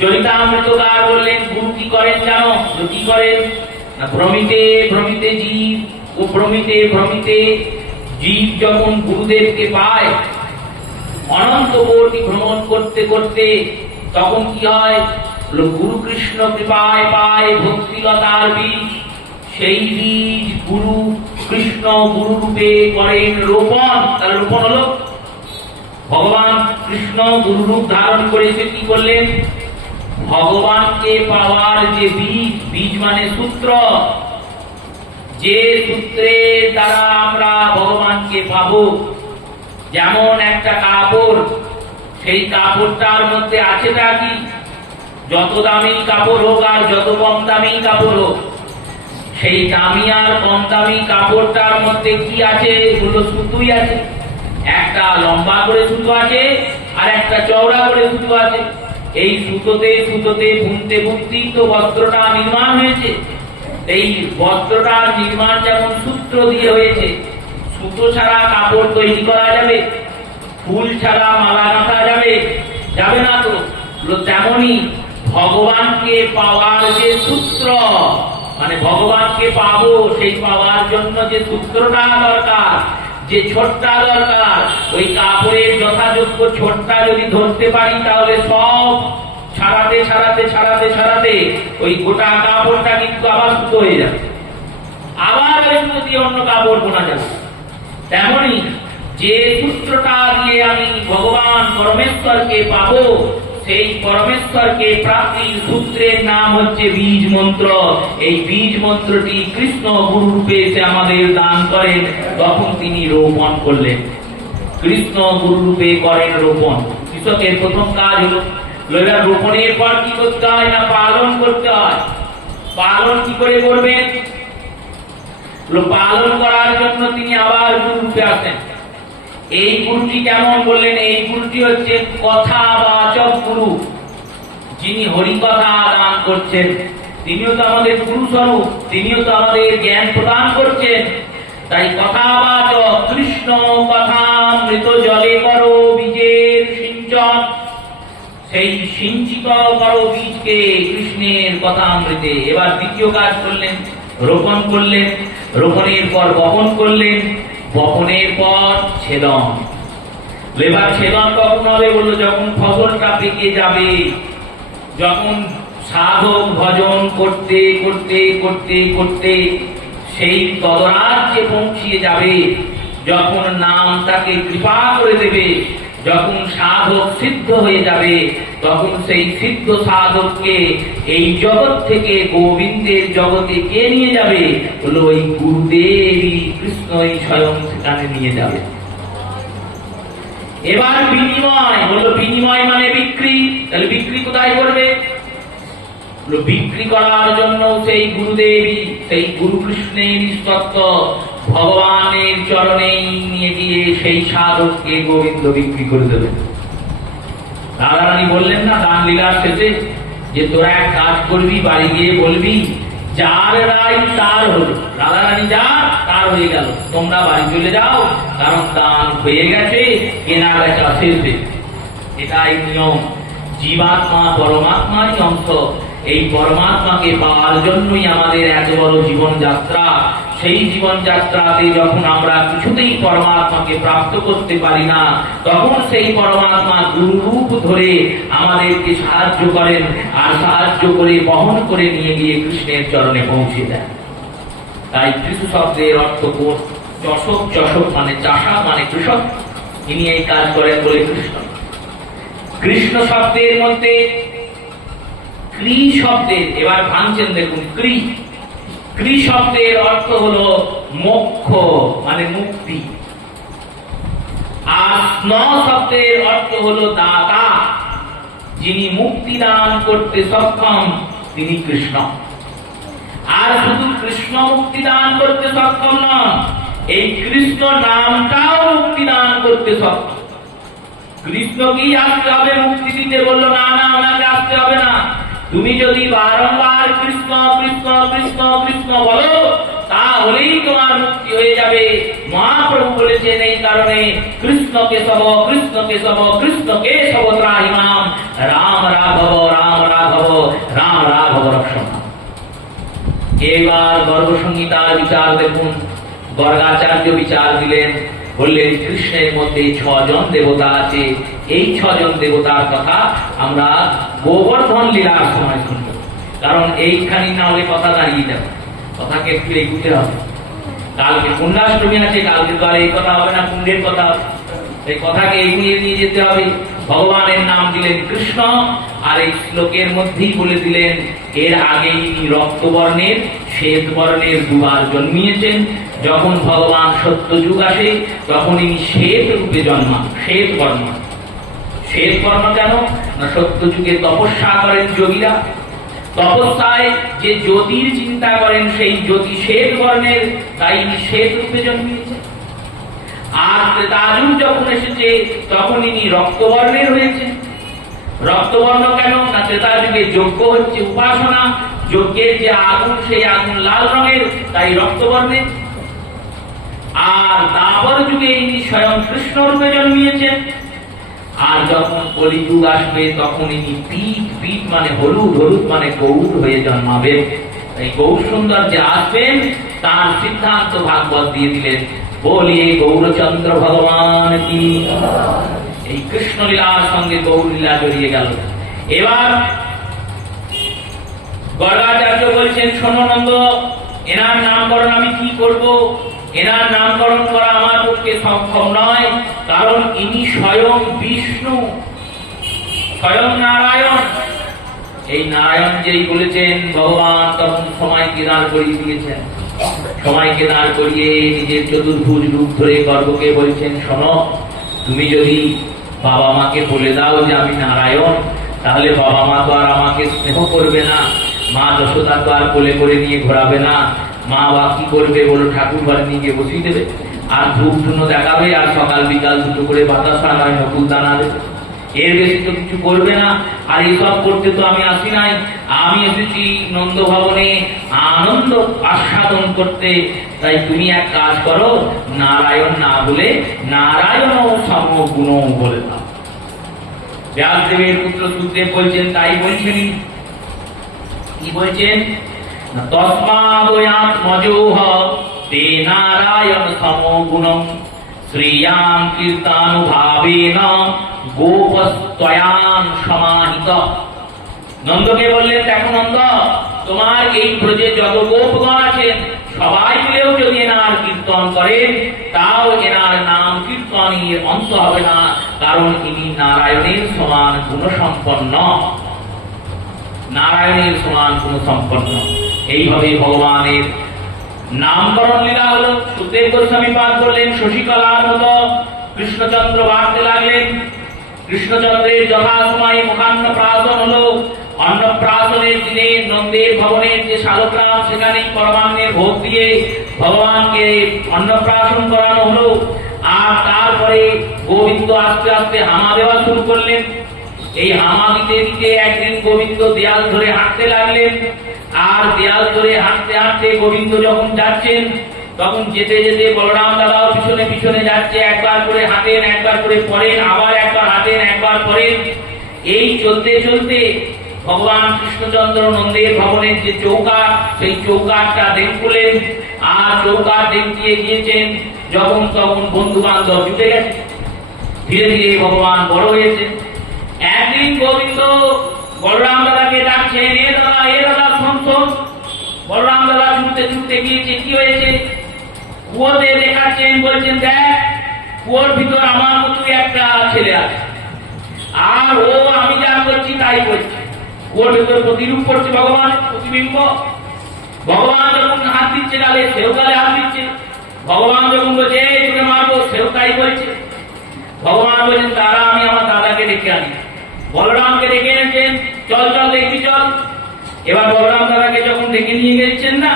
চরিতামৃতকার বললেন গুরু কি করেন জানো? কি করেন না? ভ্রমিতে ভ্রমিতে জীব ও ভ্রমিতে ভ্রমিতে জীব যখন গুরুদেবকে পায়, অনন্ত কোটি ভ্রমণ করতে করতে তখন কি হয়? গুরু কৃষ্ণ কৃপায় পায় ভক্তিলতার বীজ। সেই বীজ গুরু কৃষ্ণ গুরু রূপে করেন রোপণ। তার রোপণ হলো ভগবান কৃষ্ণ গুরু রূপ ধারণ করেছে। কি করলেন? ভগবানকে পাওয়ার যে বীজ, বীজ মানে সূত্র, যে সূত্রের দ্বারা আমরা ভগবানকে পাবো। যেমন একটা কাপড়, সেই কাপড়টার মধ্যে আছেটা কি? যত দামি কাপড় হোক আর যত কম দামি কাপড় হোক, সেই দামি আর কম দামি কাপড়টার মধ্যে কি আছে? বললো সুতোই আছে। একটা লম্বা করে সুতো আছে আর একটা চওড়া করে সুতো আছে। এই সুতোতে সুতোতে বুনতে বুনতেই তো বস্ত্রটা নির্মাণ হয়েছে। এই বস্ত্রটার নির্মাণ যেমন সূত্র দিয়ে হয়েছে, সুতো ছাড়া কাপড় তৈরি করা যাবে? ফুল ছাড়া মালা গাঁথা যাবে? যাবে না তো। তেমনি ভগবানকে পাওয়ার যে সূত্র, মানে ভগবানকে পাবো, সেই পাওয়ার জন্য যে সূত্রটা দরকার, যে ছোটটা দরকার, ওই কাপড়ের যথাযোগ্য ছোটটা যদি ধরতে পারি, তাহলে সব ছাড়াতে ছাড়াতে ছাড়াতে ছাড়াতে ওই গোটা কাপড়টা কিন্তু আবার সুতো হয়ে যাবে, আবার ওই সুতো দিয়ে অন্য কাপড় বোনা যাবে। তেমনি যে সূত্রটা দিয়ে আমি ভগবান পরমেশ্বরকে পাবো, সেই পরমেশ্বরকে প্রাপ্তির সূত্রের নাম হচ্ছে বীজ মন্ত্র। এই বীজ মন্ত্রটি কৃষ্ণ গুরু রূপে এসে আমাদের দান করেন, তখন তিনি রোপণ করলেন। কৃষ্ণ গুরু রূপে করেন রোপণ। কৃষকের প্রথম কাজ হলো, রোপণের পর কি করতে হয় না? পালন করতে হয়। পালন কি করে করবেন? পালন করার জন্য তিনি আবার গুরু রূপে আসেন। এই গুরুটি কেমন বললেন? এই গুরুটি হচ্ছে কথাবাচক গুরু, যিনি হরিকথা দান করছেন। তিনিও তো আমাদের গুরু স্বরূপ, তিনিও তো আমাদের জ্ঞান প্রদান করছেন। তাই কথাবাচক কৃষ্ণ কথা মৃত জলে করো বীজের সিঞ্চন। সেই সিঞ্চিত করো বীজকে কৃষ্ণের কথামৃতে। এবার দ্বিতীয় কাজ করলেন, রোপণ করলেন। রোপণের পর বপন করলেন, বপনের পর ছেদন। এবার সেবন কখন হবে? বললো যখন ফসলটা পেকে যাবে, যখন সাধক ভজন করতে করতে করতে করতে সেই তদরাজ্যে পৌঁছিয়ে যাবে, যখন নাম তাকে কৃপা করে দেবে, যখন সাধক সিদ্ধ হয়ে যাবে, তখন সেই সিদ্ধ সাধককে এই জগৎ থেকে গোবিন্দের জগতে কে নিয়ে যাবে? হলো ওই গুরুদেবই কৃষ্ণই স্বয়ং সেখানে নিয়ে যাবে। এবার বিনিময় হলো, বিনিময় মানে বিক্রি। তাহলে বিক্রি কোথায় করবে? বিক্রি করার জন্য সেই গুরুদেবী, সেই গুরু কৃষ্ণের তত্ত্ব ভগবানের চরণে নিয়ে গিয়ে সেই সাধককে গোবিন্দ বিক্রি করে দেবে। রাধারানী বললেন না দান লীলার শেষে যে তোরা এক কাজ করবি, বাড়ি গিয়ে বলবি যার রায় তার হলো। রাধারানী যা তার হয়ে গেল, তোমরা বাড়ি চলে যাও, কারণ দান হয়ে গেছে, কেনা বেচা শেষ। এটাই নিয়ম। জীবাত্মা পরমাত্মারই অংশ। এই পরমাত্মাকে পাওয়ার জন্যই আমাদের এত বড় জীবনযাত্রা। সেই জীবনযাত্রাতে যখন আমরা কিছুতেই পরমাত্মাকে প্রাপ্ত করতে পারি না, তখন সেই পরমাত্মা গুরু রূপ ধরে আমাদেরকে সাহায্য করেন, আর সাহায্য করে বহন করে নিয়ে গিয়ে কৃষ্ণের চরণে পৌঁছে দেন। তাই কৃষু শব্দের অর্থ কোন? চষক। চষক মানে চাষা, মানে কৃষক। ইনি এই কাজ করেন বলে কৃষ্ণ। কৃষ্ণ শব্দের মধ্যে ক্রি শব্দের, এবার ভাঙছেন দেখুন, ক্রি। ক্রি শব্দের অর্থ হলো মোক্ষ, মানে মুক্তি। আর স্ন শব্দের অর্থ হলো দাতা। যিনি মুক্তি দান করতে সক্ষম তিনি কৃষ্ণ। আর শুধু কৃষ্ণ মুক্তি দান করতে সক্ষম নন, এই কৃষ্ণ নামটাও মুক্তি দান করতে সক্ষম। কৃষ্ণকেই আসতে হবে মুক্তি দিতে, বললো না না ওনাকে আসতে হবে না। তুমি যদি বারংবার কৃষ্ণ কৃষ্ণ কৃষ্ণ কৃষ্ণ বলো, তাহলেই তোমার মুক্তি হয়ে যাবে। মহাপ্রভু বলেছেন এই কারণে কৃষ্ণকে সব কৃষ্ণকে সব কৃষ্ণকে সব ত্রাহিমাম, রাম রাঘব রাম রাঘব রাম রাঘব রক্ষণ। এবার গর্ভসংহিতার বিচার দেখুন। গর্গাচার্য বিচার দিলেন, বললেন কৃষ্ণের মধ্যে 6 জন দেবতা আছে। এই 6 জন দেবতার কথা আমরা গোবর্ধন লীলার সময় শুনব, কারণ এইখানে না হলে কথা দাঁড়িয়ে যাবে, কথাকে একটু এগুতে হবে। কালকে পুণ্যাষ্টমী আছে, কালকে তো আর এই কথা হবে না, পুণ্যের কথা। এই কথাকে এগিয়ে নিয়ে যেতে হবে। ভগবানের নাম দিলেন কৃষ্ণ, আর এই শ্লোকের মধ্যেই বলে দিলেন এর আগেই রক্তবর্ণের শ্বেত বর্ণের দুবার জন্মিয়েছেন। যখন ভগবান সত্যযুগ আসে তখন ইনি শ্বেত রূপে জন্মান। শ্বেত বর্ণ, শ্বেত বর্ণ কেন না? সত্যযুগে তপস্যা করেন যোগীরা, তপস্যায় যে জ্যোতির চিন্তা করেন সেই জ্যোতি শ্বেত বর্ণের, তাই ইনি শ্বেত রূপে জন্মিয়েছেন। আর ত্রেতাযুগ যখন এসেছে তখন ইনি রক্তবর্ণের হয়েছে। রক্তবর্ণ কেন না? ত্রেতাযুগে যজ্ঞ হচ্ছে, উপাসনা, যজ্ঞের যে আগুন সেই আগুন লাল রঙের, তাই রক্তবর্ণের। আর দ্বাপর যুগে ইনি স্বয়ং কৃষ্ণ রূপে জন্মিয়েছেন। আর যখন কলিযুগ আসবে তখন ইনি পীত, পীত মানে হলুদ, হলুদ মানে গৌর হয়ে জন্মাবেন। এই গৌর সুন্দর যে আসবেন তার সিদ্ধান্ত ভাগবত দিয়ে দিলেন, বলিয়ে গৌরচন্দ্র ভগবান কি। এই কৃষ্ণ লীলার সঙ্গে গৌর লীলা জড়িয়ে গেল। এবার গর্গাচার্য বলছেন, শোনো নন্দ, এনার নামকরণ আমি কি করব? এনার নামকরণ করা আমার পক্ষে সক্ষম নয়, কারণ ইনি স্বয়ং বিষ্ণু, স্বয়ং নারায়ণ। এই নারায়ণ যেই বলেছেন ভগবান তখন সময়কে দাঁড় করিয়ে দিয়েছেন। সময়কে দাঁড় করিয়ে নিজের চতুর্ভুজ রূপ ধরে গর্বকে বলছেন, শোনো, তুমি যদি বাবা মাকে বলে দাও যে আমি নারায়ণ, তাহলে বাবা মা তো আর আমাকে স্নেহ করবে না, মা যশোদা তো আর কোলে করে নিয়ে ঘোরাবে না। মা বা কি করবে বলো? ঠাকুর বাড়ি নিয়ে গিয়ে বসিয়ে দেবে, আর ধূপ ধুনো দেখাবে, আর সকাল বিকাল দুটো করে বাতাসা আর নকুল দানা দেবে। এর বেশি তো কিছু করবে না। আর এইসব করতে তো আমি আসি নাই, আমি এসেছি নন্দ ভবনে আনন্দ আস্বাদন করতে। তাই তুমি এক কাজ করো, নারায়ণ না বলে নারায়ণ সমগুণ বলে দাও। ব্যাসদেবের পুত্র সুখদেব বলছেন, তাই বলছেন। কি বলছেন? তস্মাদয়াৎমজোহ তে নারায়ণ সমগুণম শ্রিয়াম কীর্তনুভাবেন গোপস্ত্বয়ান সমাহিত। নন্দকে বললেন, দেখো নন্দ, তোমার এই ব্রজে যত গোপগণ আছেন সবাই মিলেও যদি এনার কীর্তন করেন তাও এনার নাম কীর্তনের অন্ত হবে না, কারণ ইনি নারায়ণের সমান গুণসম্পন্ন, নারায়ণের সমান গুণসম্পন্ন। এইভাবে ভগবানের নামকরণ লীলা হলো। সুখদেব গোস্বামী পাঠ করলেন, শশীকলার মতো কৃষ্ণচন্দ্র বাড়তে লাগলেন। কৃষ্ণচন্দ্রের যথাসময়ে মুখান্নপ্রাশন হলো। অন্নপ্রাশনের দিনে নন্দের ভবনের যে শালগ্রাম, সেখানে পরমান্নের ভোগ দিয়ে ভগবানকে অন্নপ্রাশন করানো হলো। আর তারপরে গোবিন্দ আস্তে আস্তে হামা দেওয়া শুরু করলেন। এই হামা দিতে দিতে একদিন গোবিন্দ দেয়াল ধরে হাঁটতে লাগলেন। আর দেয়াল ধরে হাঁটতে হাঁটতে গোবিন্দ যখন যাচ্ছেন, তখন যেতে যেতে বলরাম দাদাও পিছনে পিছনে যাচ্ছে। একবার করে হাঁটেন, একবার করে পড়েন, আবার একবার হাঁটেন, একবার পড়েন। এই চলতে চলতে ভগবান কৃষ্ণচন্দ্র নন্দের ভবনের যে চৌকাঠ, সেই চৌকাঠটা দেখলেন। আর চৌকাঠ দেখতে গিয়েছেন, যখন তখন বন্ধু বান্ধব জুটে গেছে। ধীরে ধীরে ভগবান বড় হয়েছে। একদিন গোবিন্দ বলরাম দাদাকে ডাকছেন, এ দাদা শোন শোন। বলরাম দাদা ছুটতে ছুটতে গিয়েছে। কি হয়েছে? কুয়োতে দেখাচ্ছেন, বলছেন, দেখ কুয়োর ভিতর আমার মতো একটা ছেলে আছে, আর ও আমি যা করছি তাই করছে। কুয়োর ভিতর প্রতিরূপ করছে ভগবানের প্রতিবিম্ব। ভগবান যখন হাত দিচ্ছে গালে, সেও গালে হাত দিচ্ছে। ভগবান যখন বলছে তোকে মারবো, সেও তাই বলছে। ভগবান বলছেন, তারা আমি আমার দাদাকে ডেকে আনি। বলরামকে ডেকে এনেছেন, চল চল দেখবি চল। এবার বলরাম দাদাকে যখন ডেকে নিয়ে গেছেন না,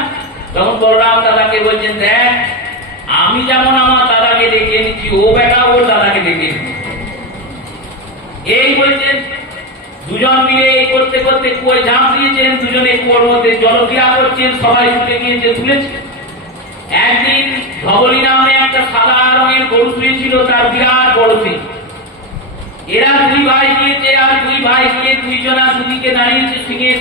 তখন বলরাম দাদাকে বলছেন, দেখ আমি যেমন আমার দাদাকে ডেকে এনেছি, ও বেটা ওর দাদাকে ডেকে এনেছি। এই বলছেন। দুজন মিলে এই করতে করতে কুয়োয় ঝাঁপ দিয়েছেন। দুজনে কুয়োর মধ্যে জলক্রিয়া করছেন, সবাই ছুটে গিয়েছে, তুলেছে। একদিন ধবলি নামে একটা সাদা রঙের গরু শুয়েছিল, তার বিরাট বড় সিং। এরা দুই ভাই গিয়েছে, আর দুই ভাই গিয়ে দুইজনা দুদিকে দাঁড়িয়েছে সিংহের।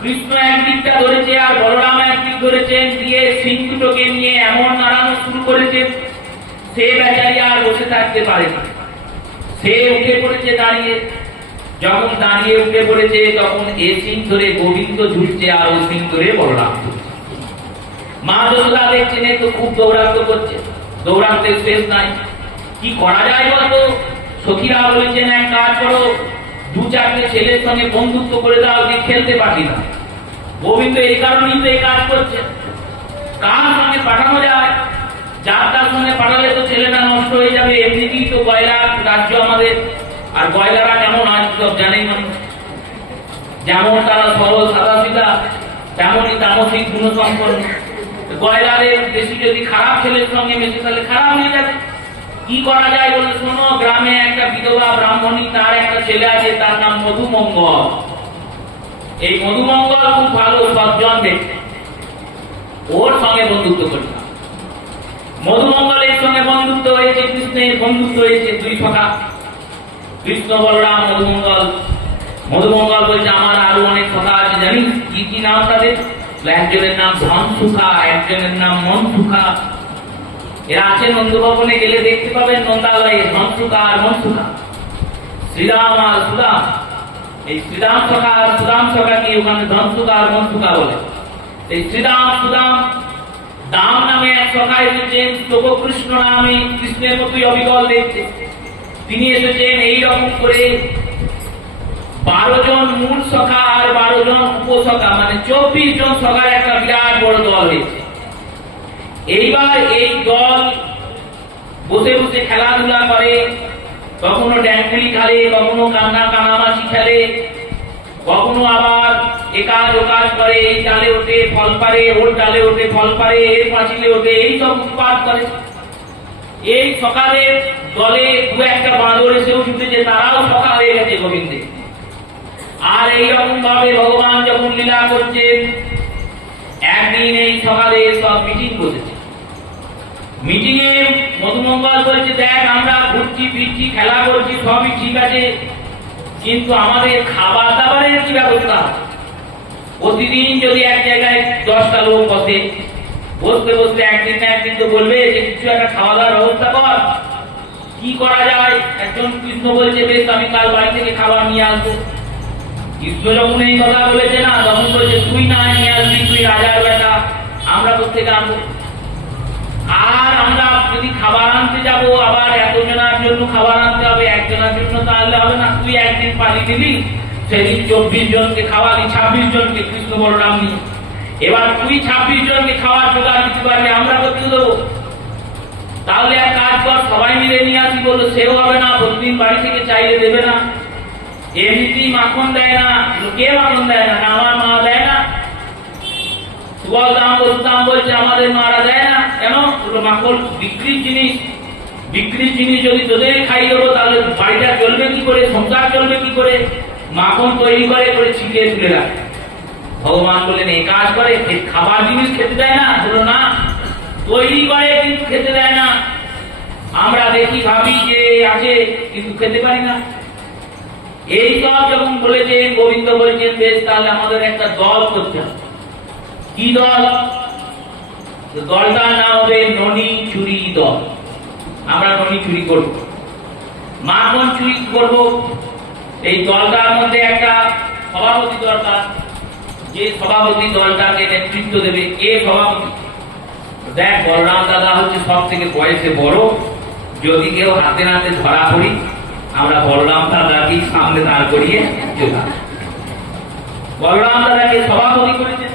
কৃষ্ণ একদিকটা ধরেছে আর বলরাম একদিক ধরেছেন, দিয়ে সিং দুটোকে নিয়ে এমন নাড়ানো শুরু করেছেন, সে বেচারি আর বসে থাকতে পারে না। সে উঠে পড়েছে দাঁড়িয়ে। যখন দাঁড়িয়ে উঠে পড়েছে, তখন এ সিং ধরে গোবিন্দ ঝুলছে, আর ও সিং ধরে বলরাম ঝুলছে। মা যশোদা দেখছেন, তো খুব দৌড়ান্ত করছে, দৌড়াতে শেষ নাই। কি করা যায় বলতো? সখীরা বলেছেন, এক কাজ করো, দু চারটে ছেলের সঙ্গে বন্ধুত্ব করে দাও, যে খেলতে পারি না। গোবিন্দ এই কারণেই তো এই কাজ করছে। কার সঙ্গে পাঠানো যায়? যার তার সঙ্গে পাঠালে তো ছেলেটা নষ্ট হয়ে যাবে। এমনিতেই তো গয়লার রাজ্য আমাদের, আর গয়লারা কেমন আজ সব জানেই মানুষ। যেমন তারা সরল সাদা সিধা, তেমনই তামসিক গুণসম্পন্ন। গয়লারের বেশি যদি খারাপ ছেলের সঙ্গে মেশে, তাহলে খারাপ হয়ে যাবে। কি করা যায় বলে, শোনো, গ্রামে একটা বিধবা ব্রাহ্মণী, তার একটা ছেলে আছে, তার নাম মধুমঙ্গল। এই মধুমঙ্গল খুব ভালো সজ্জন দেখতে, ওর সঙ্গে বন্ধুত্ব করতাম। মধুমঙ্গলের সঙ্গে বন্ধুত্ব হয়েছে, কৃষ্ণের বন্ধুত্ব হয়েছে, দুই সখা, কৃষ্ণ বলরাম মধুমঙ্গল। মধুমঙ্গল বলছে, আমার আরো অনেক সখা আছে, জানিস কি কি নাম তাদের? একজনের নাম ধনসুখা, একজনের নাম মনসুখা। এরা আছে নন্দভবনে গেলে দেখতে পাবেন, নন্দালয়ে ধনসুখা আর মনসুখা, শ্রীরাম আর সুদাম। এই শ্রীরাম সখা আর সুদাম সখা কি ওখানে ধনসুখা আর মনসুখা বলে। এই শ্রীরাম সুদাম দাম নামে এক সখা এসেছেন, তবু কৃষ্ণ নামে, কৃষ্ণের মতোই অবিকল দেখতে। তিনি এসেছেন এইরকম করে 12 জন মূল সখা আর 12 জন উপসখা, মানে 24 জন সখার একটা বিরাট বড় দল হয়েছে। এইবার এই দল বসে বসে খেলাধুলা করে, কখনো ড্যাঙ্গুলি খেলে, কখনো কানামাছি খেলে, কখনো আবার একাজ ওকাজ করে। এই ডালে ওঠে ফল পারে, ওর ডালে ওঠে ফল পারে, এর পাঁচিলে ওঠে, এই সব উৎপাত করে। এই সকালের দলে দু একটা বাঁদর এসেও ছুটেছে, তারাও সকাল হয়ে গেছে গোবিন্দে। আর এইরকম ভাবে ভগবান যখন লীলা করছেন, একদিন এই সকালে সব মিটিং বসেছে। মিটিং এ মধুমঙ্গল বলছে, দেখ আমরা ঘুরছি ফিরছি, খেলা করছি, সবই ঠিক আছে, কিন্তু আমাদের খাবার দাবারের কি ব্যবস্থা? প্রতিদিন যদি এক জায়গায় 10টা লোক বসে, বসতে বসতে একদিন না একদিন তো বলবে যে কিছু একটা খাওয়া দাওয়ার ব্যবস্থা কর। কি করা যায়? একজন কৃষ্ণ বলছে বেশ আমি কাল বাড়ি থেকে খাবার নিয়ে আসবো। কৃষ্ণ যখন এই কথা বলেছে না, তখন বলছে তুই না নিয়ে আসবি, তুই রাজার বেটা, আমরা কোথেকে আনবো? আর আমরা যদি খাবার আনতে যাবো, আবার এতজনের জন্য খাবার আনতে হবে, একজনের জন্য তাহলে হবে না। তুই একদিন পানি দিলি, সেদিন 24 জনকে খাওয়ালি, 26 জনকে কৃষ্ণ বলরাম নিয়ে। এবার তুই 26 জনকে খাওয়ার জোগাড় দিতে পারবি, আমরা করতে দেবো। তাহলে এক কাজ কর, সবাই মিলে নিয়ে আসি। বললো সেও হবে না, প্রতিদিন বাড়ি থেকে চাইলে দেবে না, এমনিতেই মাখন দেয় না। কে মাখন দেয় না? আমার মা দেয় না। সুবলদাম বলছে আমাদের মারা দেয় না। কেন? মাখন বিক্রির জিনিস, বিক্রির জিনিস যদি তোদের খাই দেবো তাহলে বাড়িটা চলবে কি করে, সংসার চলবে কি করে? মাখন তৈরি করে করে ছিটিয়ে তুলে রাখে। ভগবান বলেন এই কাজ করে, খাবার জিনিস খেতে দেয় না? বললো না, তৈরি করে কিন্তু খেতে দেয় না। আমরা দেখি ভাবি যে আছে কিন্তু খেতে পারি না। এই সব যখন বলেছেন, গোবিন্দ বলছেন বেশ তাহলে আমাদের একটা দল করতে হবে। কি দল? দলটার নাম হবে ননি চুরি দল। আমরা ননি চুরি করব, মাখন চুরি করব। এই দলটার মধ্যে একটা সভাপতি দরকার, যে সভাপতি দলটাকে নেতৃত্ব দেবে। কে সভাপতি? দেখ, বলরাম দাদা হচ্ছে সব থেকে বয়সে বড়। যদি কেউ হাতে নাতে ধরা পড়ি, আমরা বলরাম দাদাকে সামনে দাঁড় করিয়ে চলে আসি। বলরাম দাদাকে সভাপতি করেছে।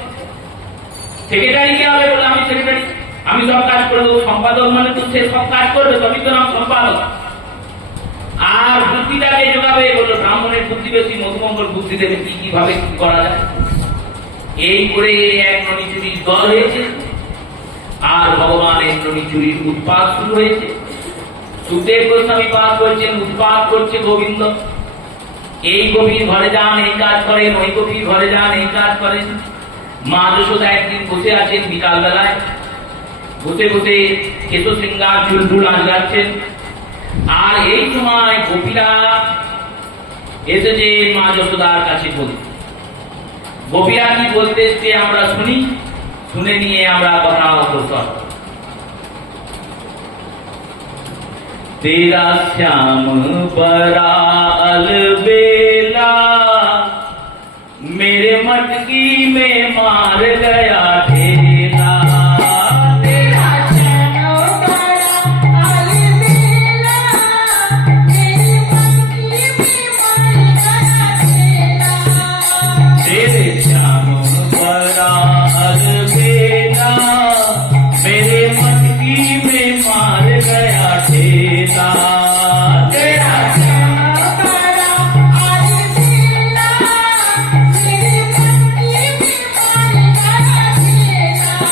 সেক্রেটারি কে হবে? বলে আমি সেক্রেটারি, আমি সব কাজ করে দেবো। সম্পাদক মানে তো সে সব কাজ করবে, তবে তো নাম সম্পাদক। আর বুদ্ধিটাকে যোগাবে, বললো ব্রাহ্মণের বুদ্ধি বেশি, মধুমঙ্গল বুদ্ধি দেবে কি কিভাবে কি করা যায়। এই করে এক ননি চুরির দল হয়েছে। আর ভগবানের ননি চুরির উৎপাত শুরু হয়েছে। সুখদেব গোস্বামী পাঠ করছেন, উৎপাত করছে গোবিন্দ। এই গভীর ঘরে যান, এই কাজ করেন, ওই গভীর ঘরে যান, এই কাজ করেন। মা যশোদা একদিন বসে আছেন বিকাল বেলায়, বসে বসে কেশো সিংহার চুলটুল আজগাচ্ছেন। আর এই সময় গোপীরা এসেছে মা যশোদার কাছে বলতে। গোপীরা কি বলতে এসছে আমরা শুনি, শুনে নিয়ে আমরা কথা অগ্রসর। तेरा श्याम बड़ा अलबेला, मेरे मटकी में मार गया ढेला। तेरा श्याम बड़ा अलबेला, मेरे मटकी में मार गया ढेला। तेरे श्याम बड़ा अलबेला, मेरे मटकी में मार गया ढेला। तेरा श्याम बड़ा अलबेला, मेरे मटकी में मार गया ढेला।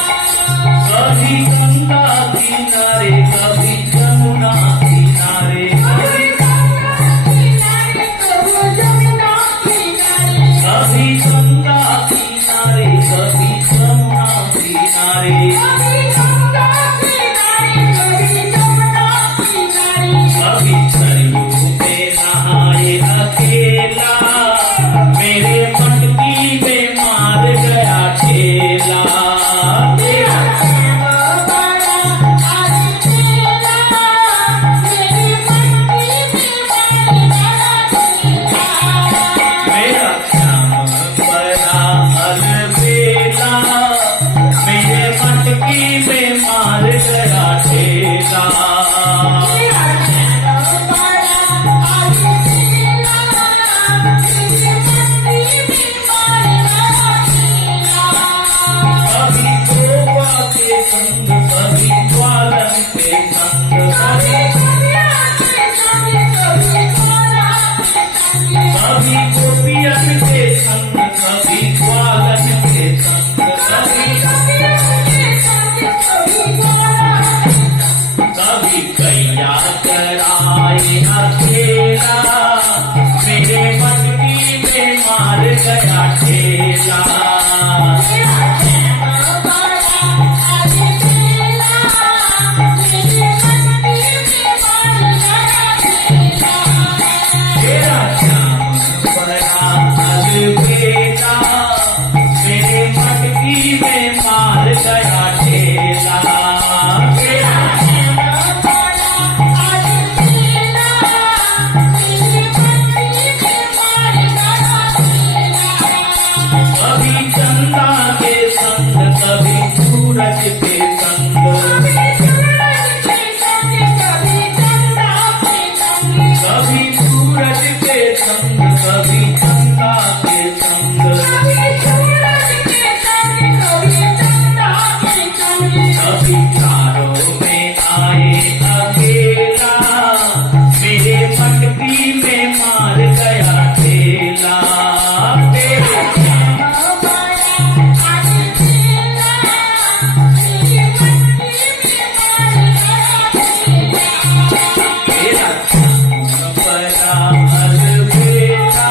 कभी गंगा किनारे, कभी यमुना किनारे, कभी गंगा किनारे, कभी यमुना किनारे, कभी गंगा किनारे, कभी यमुना किनारे, कभी गंगा किनारे, कभी यमुना किनारे। कभी सरयू में नहाए अकेला, मेरे मटकी में मार गया ठेला। तेरा श्याम बड़ा अलबेला, मेरे मटकी में मार गया ढेला। मेरा श्याम बड़ा अलबेला, मेरे मटकी में मार गया ठेला। तेरा श्याम बड़ा अलबेला, मेरे मटकी में मार गया ढेला। कभी गोवा के संग, कभी ग्वालन के संग, कभी गोपिया के संग, कभी गोरा के संग, कभी गोपियन के संग, कभी ग्वालन के संग, कभी कभी गोपिया के संग, कभी गोरा अभी चारों में आए अकेला मेरे मटकी में मार गया ठेला तेरे तेरा बड़ा अलबेला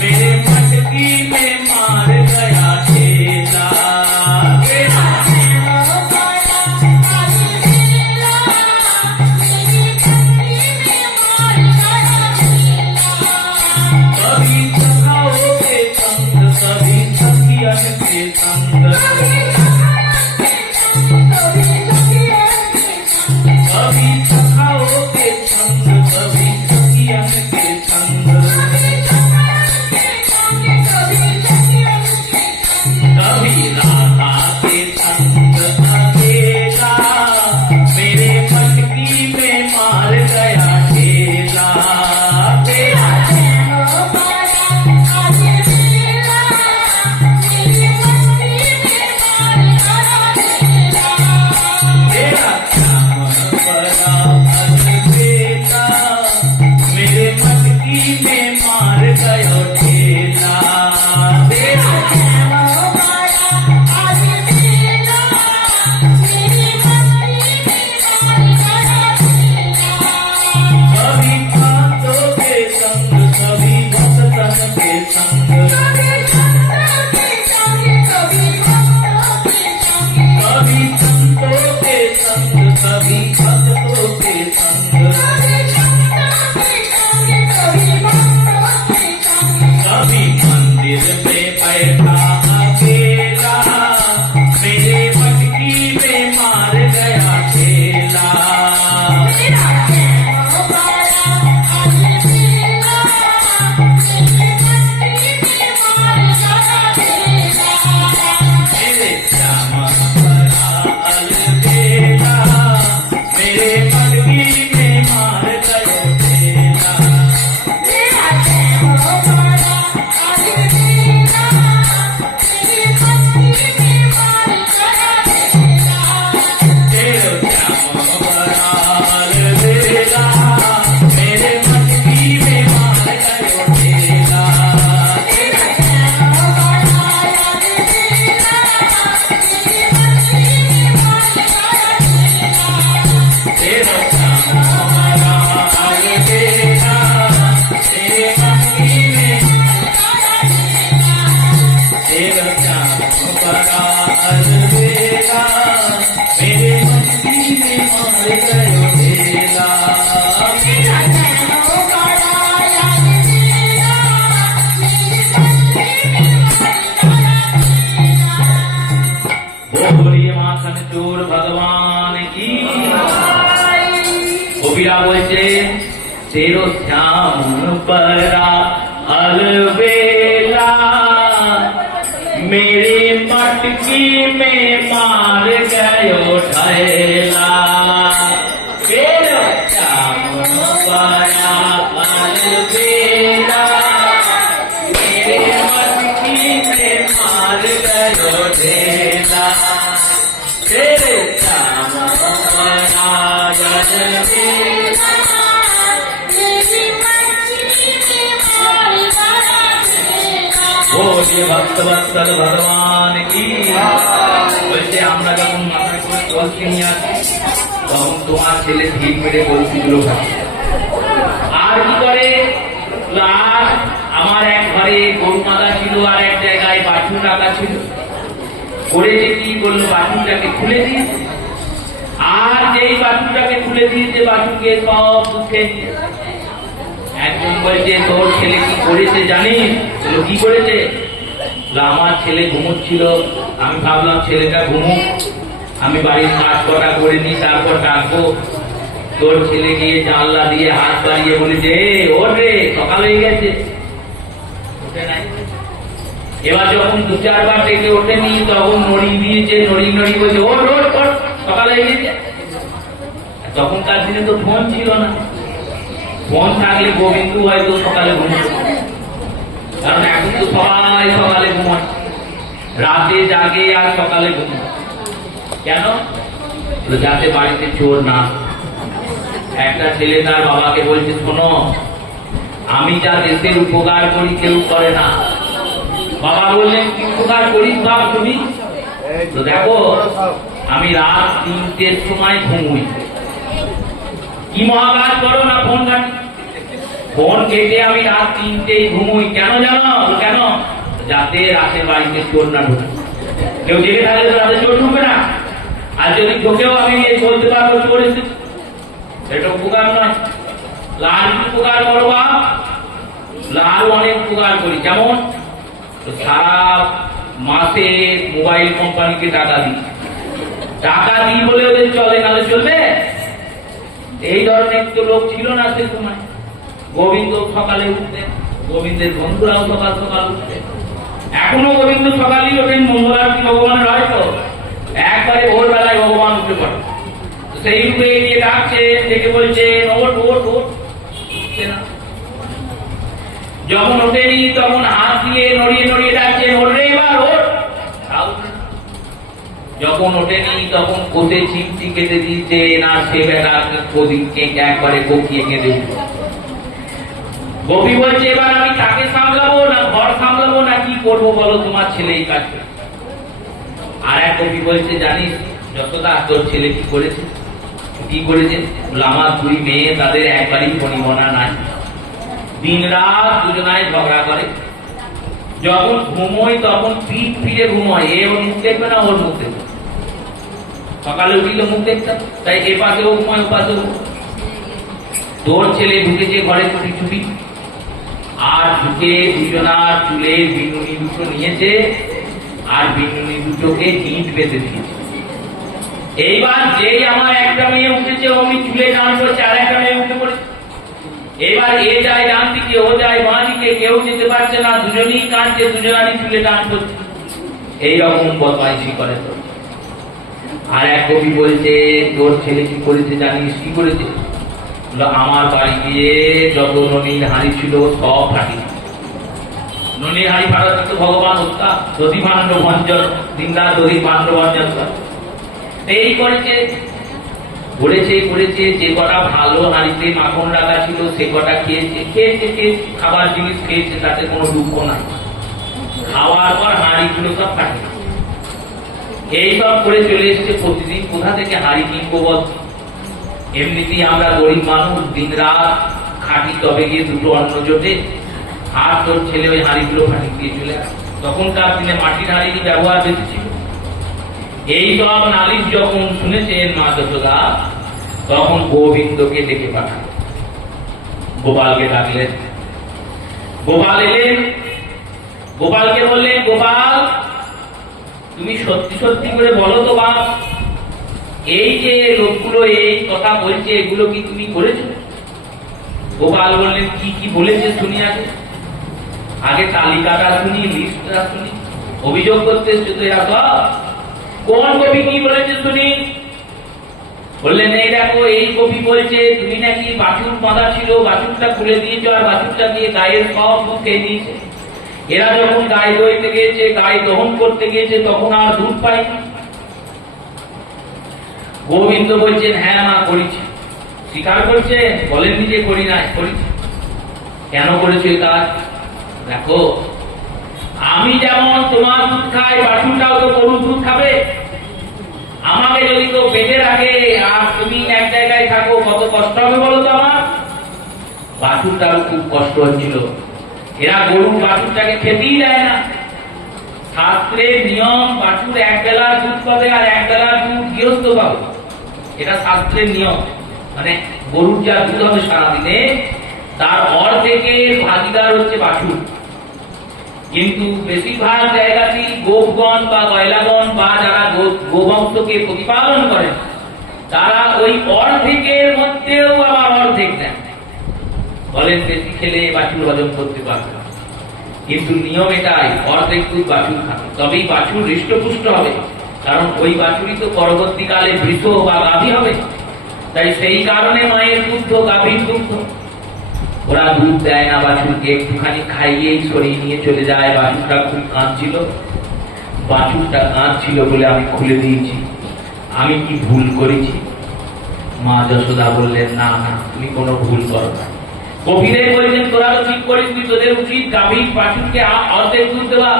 मेरे मटकी में मार गया ठेला तेरा कभी सखाओं के संग कभी सखियन के संग कभी सखाओं के संग कभी सखियन के संग कभी राधा के संग अकेला मेरे मटकी में मार गया ठेला तेरा तेरा श्याम बड़ा अलबेला मेरे मटकी में मार गया ठेला तेरा कभी कांतों के संग कभी भक्तन के संग कभी संतों के संग कभी भक्तों के संग कभी मंदिर में बैठा अकेला मेरे मटकी में मार गया ठेला मेरे श्याम बड़ा अलबेला मेरे मटकी में मार गया ठेला तेरे श्याम बड़ा अलबेला मेरे मटकी में मार गया ठेला तेरे श्याम बड़ा अलबेला मेरे मटकी में तेरे श्याम बड़ा अलबेला मेरे मटकी में मार गया ठेला बोलिए माखन चोर भगवान की কবিরা বলছে তেরো শ্যাম পরা अलबेला मेरे मटकी में मार गयो ठेला तेरो श्याम परा अलबेला मेरे मटकी में मार गयो ठेला तेरे श्याम परा अलबेला बोलिए भक्तवत्सल भगवान की বলছে আমরা যখন মাথায় করে চলতে নিয়ে আসি তখন তোমার ছেলে ঠিক মেরে বলছিল আর কি করে আর আমার এক ঘরে গরু মাদা ছিল আর এক জায়গায় বাছুর রাখা ছিল করেছে কি বললো বাছুরটাকে খুলে দিয়ে আর যেই বাছুরটাকে খুলে দিয়েছে বাছুরকে সব দুঃখে একজন বলছে তোর ছেলে কি করেছে জানিস কি করেছে আমার ছেলে ঘুমোচ্ছিল আমি ভাবলাম ছেলেটা ঘুমুক আমি বাড়ির কাজ কটা করে নি তারপর ডাকবো তোর ছেলে গিয়ে জানলা দিয়ে হাত বাড়িয়ে বলেছে ওর রে সকাল হয়ে গেছে ওঠে নাই এবার যখন দু চারবার ডেকে ওঠেনি তখন নড়ি দিয়েছে নড়ি নড়ি বলছে ওর ওর ওর সকাল হয়ে গেছে তখনকার দিনে তো ফোন ছিল না ফোন থাকলে গোবিন্দু হয়তো সকালে ঘুমোতো কারণ এখন তো সবাই সকালে ঘুমাচ্ছে রাতে জাগে আর সকালে ঘুমায় কেন? যাতে বাড়িতে চোর না। একটা ছেলে তার বাবাকে বলছে, শোনো, আমি যা দেশের উপকার করি কেউ করে না। বাবা বললেন, কি উপকার করিস বাপ তুমি? তো দেখো, আমি রাত 3টের সময় ঘুমুই। কি মহাকাজ করো না? ফোন ঘাটি। ফোন কেটে আমি রাত 3টেই ঘুমুই। কেন জানো? কেন? যাতে রাতের বাড়িতে চোর না ঢুকে। কেউ জেগে থাকলে তো রাতে চোর ঢুকবে না। আর যদি ঢোকেও আমি বলতে পারবো চোর এসেছে। এটা উপকার নয়। লাল উপকার করো বাপ, লাল অনেক উপকার করি। কেমন? সারা মাসে মোবাইল কোম্পানিকে টাকা দিই। টাকা দিই বলে ওদের চলে, নাহলে চলবে? এই ধরনের তো লোক ছিল না সে সময়। গোবিন্দ সকালে উঠতেন, গোবিন্দের বন্ধুরাও সকাল সকাল উঠতেন। এখনো গোবিন্দ সকালেই ওঠেন। মঙ্গলারতি ভগবানের হয়তো একবারে ভোরবেলায় ভগবান উঠে পড়ে। সেই রূপে গিয়ে ডাকছে, ডেকে বলছেন, ওঠ ওঠ ওঠ। উঠছে না। যখন ওঠেনি তখন হাত দিয়ে নড়িয়ে নড়িয়ে ডাকছেন, ওঠ রে এবার ওঠ। যখন ওঠেনি তখন কোথে চিমটি কেটে দিচ্ছে না, সে বেলা ওদিকে একবারে বকিয়ে কেঁদে উঠল। গোপী বলছে, এবার আমি তাকে সামলাবো না ঘর সামলাবো না কি করবো বলো, তোমার ছেলে এই কাজ করে। আর এক গোপী বলছে, জানিস যতটা তোর ছেলে কি করেছে? কি করেছে? আমার 2 মেয়ে, তাদের একবারই পরিমনা নাই। দিন রাত দুজনায় ঝগড়া করে। যখন ঘুমোয় তখন পিঠ ফিরে ঘুমোয়। এ ওর মুখ দেখবে না, ওর মুখ দেখবে। সকালে উঠিল মুখ দেখতাম, তাই এ পাশেও ঘুমায়, ও পাশেও। তোর ছেলে ঢুকেছে ঘরে চুপি চুপি, আর ঢুকে দুজনার চুলে বিনুনি দুটো নিয়েছে, আর বিনুনি দুটোকে ইট বেঁধে দিয়েছে। এইবার যেই আমার একটা মেয়ে উঠেছে অমনি চুলে টান পড়েছে, আর একটা মেয়ে উঠে পড়েছে। এবার এ যায় ডান দিকে, ও যায় বাঁ দিকে, কেউ যেতে পারছে না, দুজনেই কাঁদছে, দুজনারই চুলে টান পড়ছে। এইরকম বদমাইশি করে তো। আর এক কবি বলছে, তোর ছেলে কি করেছে জানিস? কি করেছে? আমার বাড়ি গিয়ে যত ননির হাঁড়ি ছিল সব ফাটি। ননির হাঁড়ি ফাটাতে তো ভগবান হত্যা, দধি ভাণ্ড ভঞ্জন, দিনরাত দধি ভাণ্ড ভঞ্জন। এই করেছে, করেছে করেছে। যে কটা ভালো হাঁড়িতে মাখন রাখা ছিল সে কটা খেয়েছে, খেয়েছে খেয়েছে, খাবার জিনিস খেয়েছে, তাতে কোনো দুঃখ নাই। খাওয়ার পর হাঁড়িগুলো সব ফাটে। এইসব করে চলে এসছে। প্রতিদিন কোথা থেকে হাঁড়ি কিনবো বল? এমনিতেই আমরা গরিব মানুষ, দিন রাত খাটি, তবে গিয়ে দুটো অন্ন জোটে। আর তোর ছেলে ওই হাঁড়িগুলো ফাটি দিয়ে চলে আসে। তখনকার দিনে মাটির হাঁড়িরই ব্যবহার বেশি ছিল। এই সব নালিশ যখন শুনেছেন মা যশোদা, তখন গোবিন্দকে ডেকে পাঠান। গোপালকে ডাকলেন। গোপাল এলেন। গোপালকে বললেন, গোপাল তুমি সত্যি সত্যি করে বলো তো বাপ, এই যে লোকগুলো এই কথা বলছে এগুলো কি তুমি করেছো? গোপাল বললেন, কি কি বলেছে শুনি আগে। আগে তালিকাটা শুনি, লিস্টটা শুনি। অভিযোগ করতে এসছো তো এরা সব। কোন কবি কি বলেছে শুনি? বললেন, এই দেখো, এই কবি বলছে তুমি নাকি বাছুর বাঁধা ছিল, বাছুরটা খুলে দিয়েছো, আর বাছুরটা দিয়ে গায়ের সব দুধ খেয়ে দিয়েছে। এরা যখন গায়ে দইতে গিয়েছে, গায়ে দহন করতে গিয়েছে, তখন আর দুধ পায়নি। গোবিন্দ বলছেন, হ্যাঁ মা করেছি। স্বীকার করছে, বলেননি যে করি নাই, করেছি। কেন করেছো এই কাজ? দেখো, আমি যেমন তোমার দুধ খাই, বাছুরটাও তো গরুর দুধ খাবে। আমাকে যদি কেউ বেঁধে রাখে আর তুমি এক জায়গায় থাকো, কত কষ্ট হবে বলো তো আমার? বাছুরটারও খুব কষ্ট হচ্ছিল। এরা গরু বাছুরটাকে খেতেই দেয় না। শাস্ত্রের নিয়ম, বাছুর এক বেলার দুধ পাবে আর এক বেলার দুধ গৃহস্থ পাবে। এটা শাস্ত্রের নিয়ম। মানে গরুর যা দুধ হবে সারাদিনে, তার অর্ধেকের ভাগিদার হচ্ছে বাছুর। কিন্তু বেশিরভাগ জায়গাতেই গোপগণ বা গয়লাগণ বা যারা গোবংশকে প্রতিপালন করেন, তারা ওই অর্ধেকের মধ্যেও আবার অর্ধেক দেন। বলেন বেশি খেলে বাছুর হজম করতে পারবে না। কিন্তু নিয়ম এটাই, অর্ধেক দুধ বাছুর খাবে, তবেই বাছুর হৃষ্টপুষ্ট হবে। কারণ ওই বাছুরই তো পরবর্তীকালে বৃষ বা গাভী হবে। তাই সেই কারণে মায়ের দুগ্ধ, গাভীর দুগ্ধ। ওরা দুধ দেয় না বাছুরকে, একটুখানি খাইয়েই সরিয়ে নিয়ে চলে যায়। বাছুরটা খুব কাঁদছিল, বাছুরটা কাঁদছিল বলে আমি খুলে দিয়েছি। আমি কি ভুল করেছি? মা যশোদা বললেন, না না, তুমি কোনো ভুল করো না। কবিদের বলছেন, তোরা তো ঠিক করিসনি, তোদের উচিত গাভীর বাছুরকে অর্ধেক দুধ দেওয়া,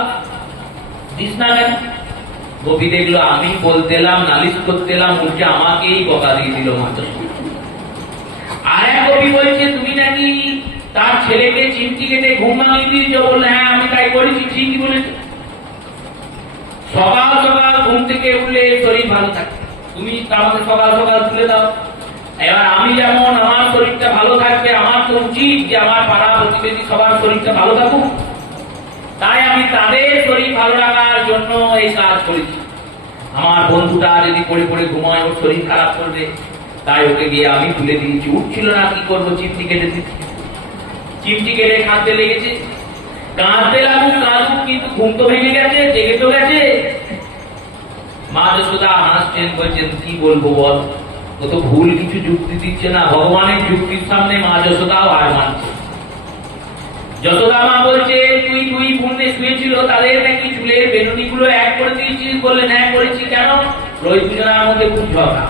দিস না কেন? কবি দেখলো আমি বলতে এলাম, নালিশ করতে এলাম, উল্টে আমাকেই বকা দিয়ে দিল মা যশোদা। আর এক কবি বলছে, তুমি নাকি তার ছেলেকে চিমটি কেটে ঘুম ভাঙিয়ে দিয়েছ। বললে, হ্যাঁ আমি তাই করেছি, ঠিকই বলেছি। সকাল সকাল ঘুম থেকে উঠলে শরীর ভালো থাকে, তুমি আমাকে সকাল সকাল তুলে দাও। এবার আমি যেমন আমার শরীরটা ভালো থাকবে, আমার তো উচিত যে আমার পাড়া প্রতিবেশী সবার শরীরটা ভালো থাকুক। তাই আমি তাদের শরীর ভালো রাখার জন্য এই কাজ করেছি। আমার বন্ধুটা যদি পড়ে পড়ে ঘুমায়, ওর শরীর খারাপ করবে, তাই ওকে গিয়ে আমি তুলে দিয়েছি। উঠছিল না, কি করবো, চিমটি কেটে দিচ্ছি। চিমটি কেটে কাঁদতে লেগেছে, কাঁদতে লাগুক কাঁদুক, কিন্তু ঘুম তো ভেঙে গেছে, জেগে তো গেছে। মা যশোদা হাসছেন, বলছেন, কি বলবো বল, ও তো ভুল কিছু যুক্তি দিচ্ছে না। ভগবানের যুক্তির সামনে মা যশোদাও হার মানছে। যশোদা মা বলছে, তুই পূর্ণে শুয়েছিল, তাদের নাকি চুলের বেনুনি গুলো এক করে দিয়েছিস। বললেন, হ্যাঁ করেছি। কেন? রোজ দুজনের মধ্যে খুব ঝগড়া,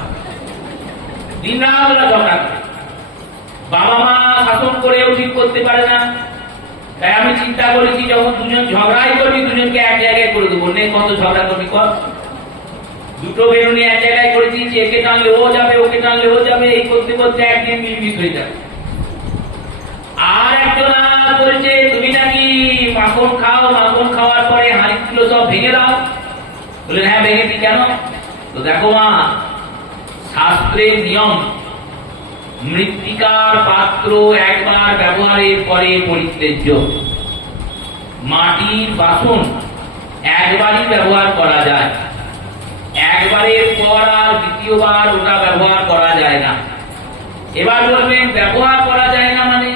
দিন রাত ওরা ঝগড়া করে, বাবা মা শাসন করেও ঠিক করতে পারে না। তাই আমি চিন্তা করেছি, যখন দুজন ঝগড়াই করবি, দুজনকে এক জায়গায় করে দেবো। নে, কত ঝগড়া করবি কর। দুটো বেরুনি এক জায়গায় করে দিয়েছি, একে টানলে ও যাবে, ওকে টানলে ও যাবে, এই করতে করতে একদিন মিলমিশ হয়ে যাবে। আর একজন বলছে, তুমি নাকি মাখন খাও, মাখন খাওয়ার পরে হাঁড়িগুলো সব ভেঙে দাও। বললেন, হ্যাঁ ভেঙে দিই। কেন? তো দেখো মা, শাস্ত্রের নিয়ম, মৃত্তিকার পাত্র একবার ব্যবহারের পরে পরিত্যাজ্য। মাটির বাসন একবারই ব্যবহার করা যায়, একবারের পর আর দ্বিতীয়বার ওটা ব্যবহার করা যায় না। এবার বলবেন, ব্যবহার করা যায় না মানে?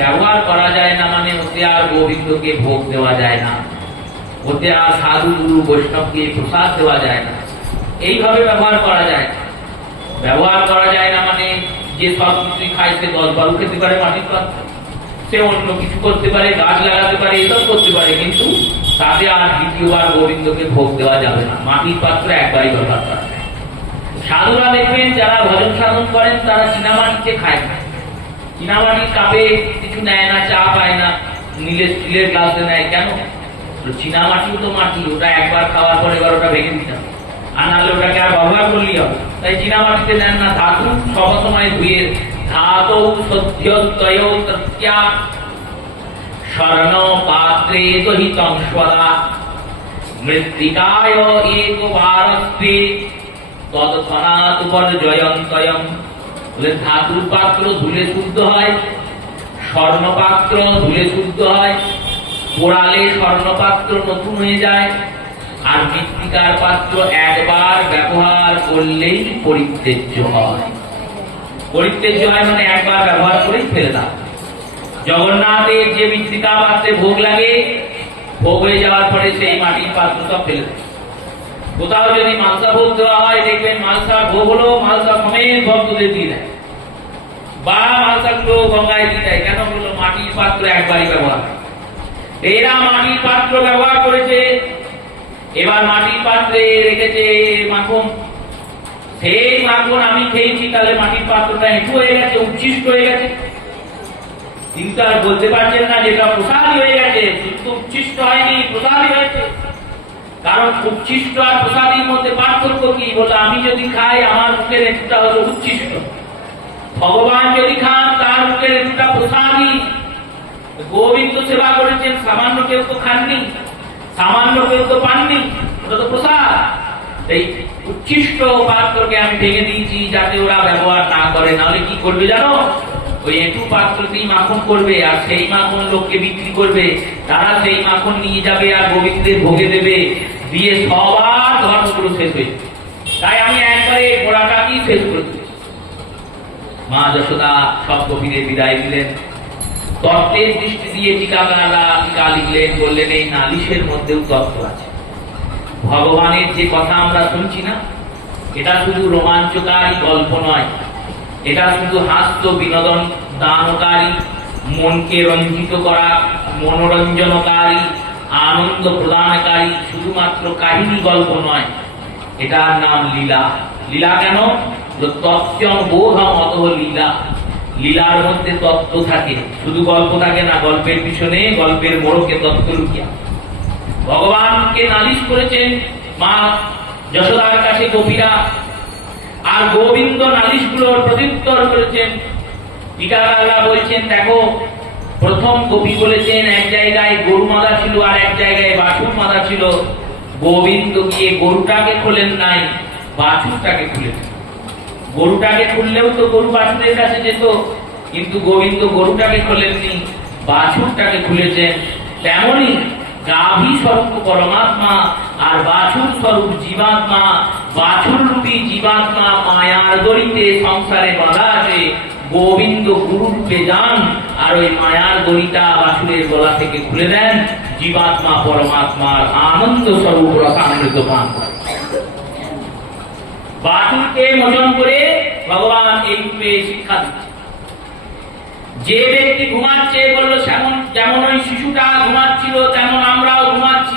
ব্যবহার করা যায় না মানে ওতে আর গোবিন্দকে ভোগ দেওয়া যায় না, ওতে আর সাধু গুরু বৈষ্ণবকে প্রসাদ দেওয়া যায় না, এইভাবে ব্যবহার করা যায় না। ব্যবহার করা যায় না মানে যে সব কিছু খায়, সে 10-12 খেতে পারে মাটির পাত্র, সে অন্য কিছু করতে পারে, গাছ লাগাতে পারে, এসব করতে পারে, কিন্তু তাতে আর দ্বিতীয়বার গোবিন্দকে ভোগ দেওয়া যাবে না। মাটির পাত্র একবারই ব্যবহার করা যায়। সাধুরা দেখবেন, যারা ভজন সাধন করেন, তারা চীনামাটিতে খায় না, চীনামাটির কাপে কিছু নেয় না, চা পায় না, নিলে স্টিলের গ্লাসে নেয়। কেন? চীনামাটিও তো মাটি, ওটা একবার খাওয়ার পরে এবার ওটা ভেঙে দিতে হবে, আর নাহলে ওটাকে আর ব্যবহার করলেই হবে। তাই চীনামাটিতে নেন না, ধাতু সবসময় ধুয়ে। ধাতৌ সত্যয় তত্যা স্বর্ণ পাত্রে দহিতং স্বদা মৃত্তিকায় একবারস্তে তৎক্ষণাৎ পর্যয়ন্তয়ং। বলে, ধাতুর পাত্র ধুলে শুদ্ধ হয়, স্বর্ণ পাত্র ধুলে শুদ্ধ হয়, পোড়ালে স্বর্ণ পাত্র নতুন হয়ে যায়, আর মৃত্তিকার পাত্র একবার ব্যবহার করলেই পরিত্যাজ্য হয়। পরিত্যাজ্য হয় মানে একবার ব্যবহার করেই ফেলে দাও। জগন্নাথের যে মৃত্তিকা পাত্রে ভোগ লাগে, ভোগ হয়ে যাওয়ার পরে সেই মাটির পাত্র সব ফেলে দেয়। কোথাও যদি মালসা ভোগ দেওয়া হয়, দেখবেন মালসার ভোগ হলো, মালসা সমেত ভক্তদের দিয়ে দেয়, বা মালসাগুলো গঙ্গায় দিয়ে দেয়। কেন? বললো মাটির পাত্র একবারই ব্যবহার। এরা মাটির পাত্র ব্যবহার করেছে, এবার মাটির পাত্রে রেখেছে মাখন, সেই মাখন আমি খেয়েছি, তাহলে মাটির পাত্রটা হেঁটু হয়ে গেছে, উচ্ছিষ্ট হয়ে গেছে। কিন্তু আর বলতে পারছেন না যেটা প্রসাদী হয়ে গেছে, শুধু উচ্ছিষ্ট হয়নি, প্রসাদী হয়েছে। কারণ উচ্ছিষ্ট আর প্রসাদীর মধ্যে পার্থক্য কি? বলে, আমি যদি খাই, আমার মুখের একটুটা হলো উচ্ছিষ্ট, ভগবান যদি খান, তার মুখের একটুটা প্রসাদী। গোবিন্দ সেবা করেছেন, সামান্য কেউ তো খাননি, সামান্য কেউ তো পাননি, ওটা তো প্রসাদ। এই উচ্ছিষ্ট পাত্রকে আমি ভেঙে দিয়েছি, যাতে ওরা ব্যবহার না করে। নাহলে কি করবে জানো? ওই একটু পাত্রতেই মাখন করবে, আর সেই মাখন লোককে বিক্রি করবে, তারা সেই মাখন নিয়ে যাবে আর গোবিন্দের ভোগে দেবে, দিয়ে সবার ধর্মগুলো শেষ হয়ে যাবে। তাই আমি একবারে গোড়াটাকেই শেষ করে দিয়েছি। মা যশোদা সব কবিরে বিদায় দিলেন। তত্ত্বের দৃষ্টি দিয়ে টিকাকাররা টিকা লিখলেন, বললেন, এই নালিশের মধ্যেও তত্ত্ব আছে। ভগবানের যে কথা আমরা শুনছি না, এটা শুধু রোমাঞ্চকারী গল্প নয়, এটা শুধু হাস্য বিনোদন দানকারী, মনকে রঞ্জিত করা, মনোরঞ্জনকারী, আনন্দ প্রদানকারী শুধুমাত্র কাহিনী গল্প নয়। এটার নাম লীলা। লীলা কেন? তত্ত্বং বোধম অতঃ লীলা। লীলার মধ্যে তত্ত্ব থাকে, শুধু গল্প থাকে না, গল্পের পিছনে গল্পের মোড়কে তত্ত্ব লুকিয়ে। ভগবানকে নালিশ করেছেন মা যশোদার কাছে গোপীরা, আর গোবিন্দ নালিশগুলোর প্রত্যুত্তর করেছেন। টিকাকাররা বলছেন, দেখো প্রথম গোপী বলেছেন এক জায়গায় গরু মাদা ছিল আর এক জায়গায় বাছুর মাদা ছিল। গোবিন্দ গিয়ে গরুটাকে খোলেন নাই, বাছুরটাকে খুলেন। গরুটাকে খুললেও তো গরু বাছুরের কাছে যেত, কিন্তু গোবিন্দ গরুটাকে খোলেননি, বাছুরটাকে খুলেছেন। তেমনি গাভী স্বরূপ পরমাত্মা আর বাছুর স্বরূপ জীবাত্মা। বাছুর রূপী জীবাত্মা মায়ার দড়িতে সংসারে বাঁধা আছে, গোবিন্দ গুরু রূপে যান আর ওই মায়ার দড়িটা বাছুরের গলা থেকে খুলে দেন, জীবাত্মা পরমাত্মার আনন্দ স্বরূপ রসামৃত পান করে। বাছুরকে মোচন করে ভগবান এই রূপে শিক্ষা দিচ্ছে। যে ব্যক্তি ঘুমাচ্ছে বললো, যেমন ওই শিশুটা ঘুমাচ্ছিল তেমন আমরাও ঘুমাচ্ছি।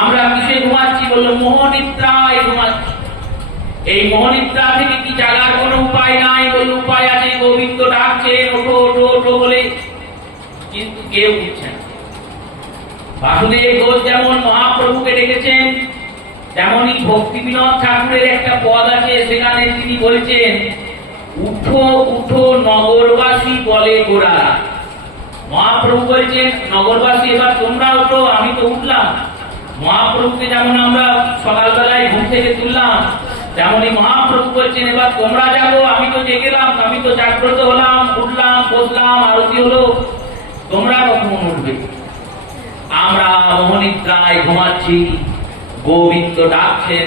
আমরা কিসে ঘুমাচ্ছি? বললো মোহনিদ্রায় ঘুমাচ্ছি। এই মোহনিদ্রা থেকে কি জাগার কোনো উপায় নাই? বলল উপায় আছে, গোবিন্দ ডাকছে ওঠো ওঠো ওঠো বলে, কিন্তু কেউ উঠছে না। বাসুদেব ঘোষ যেমন মহাপ্রভুকে ডেকেছেন, তেমনি ভক্তি বিনোদ ঠাকুরের একটা পদ আছে, সেখানে তিনি বলছেন, উঠো উঠো নগরবাসী বলে গোরা। মহাপ্রভু বলছেন, নগরবাসী এবার তোমরা ওঠো, আমি তো উঠলাম। মহাপ্রভুকে যেমন আমরা সকালবেলায় ঘুম থেকে তুললাম, তেমনি মহাপ্রভু বলছেন, এবার তোমরা যাবো, আমি তো জেগেলাম, আমি তো জাগ্রত হলাম, উঠলাম, বসলাম, আরতি হলো, তোমরা কখন উঠবে? আমরা মোহনিদ্রায় ঘুমাচ্ছি, গোবিন্দ ডাকছেন।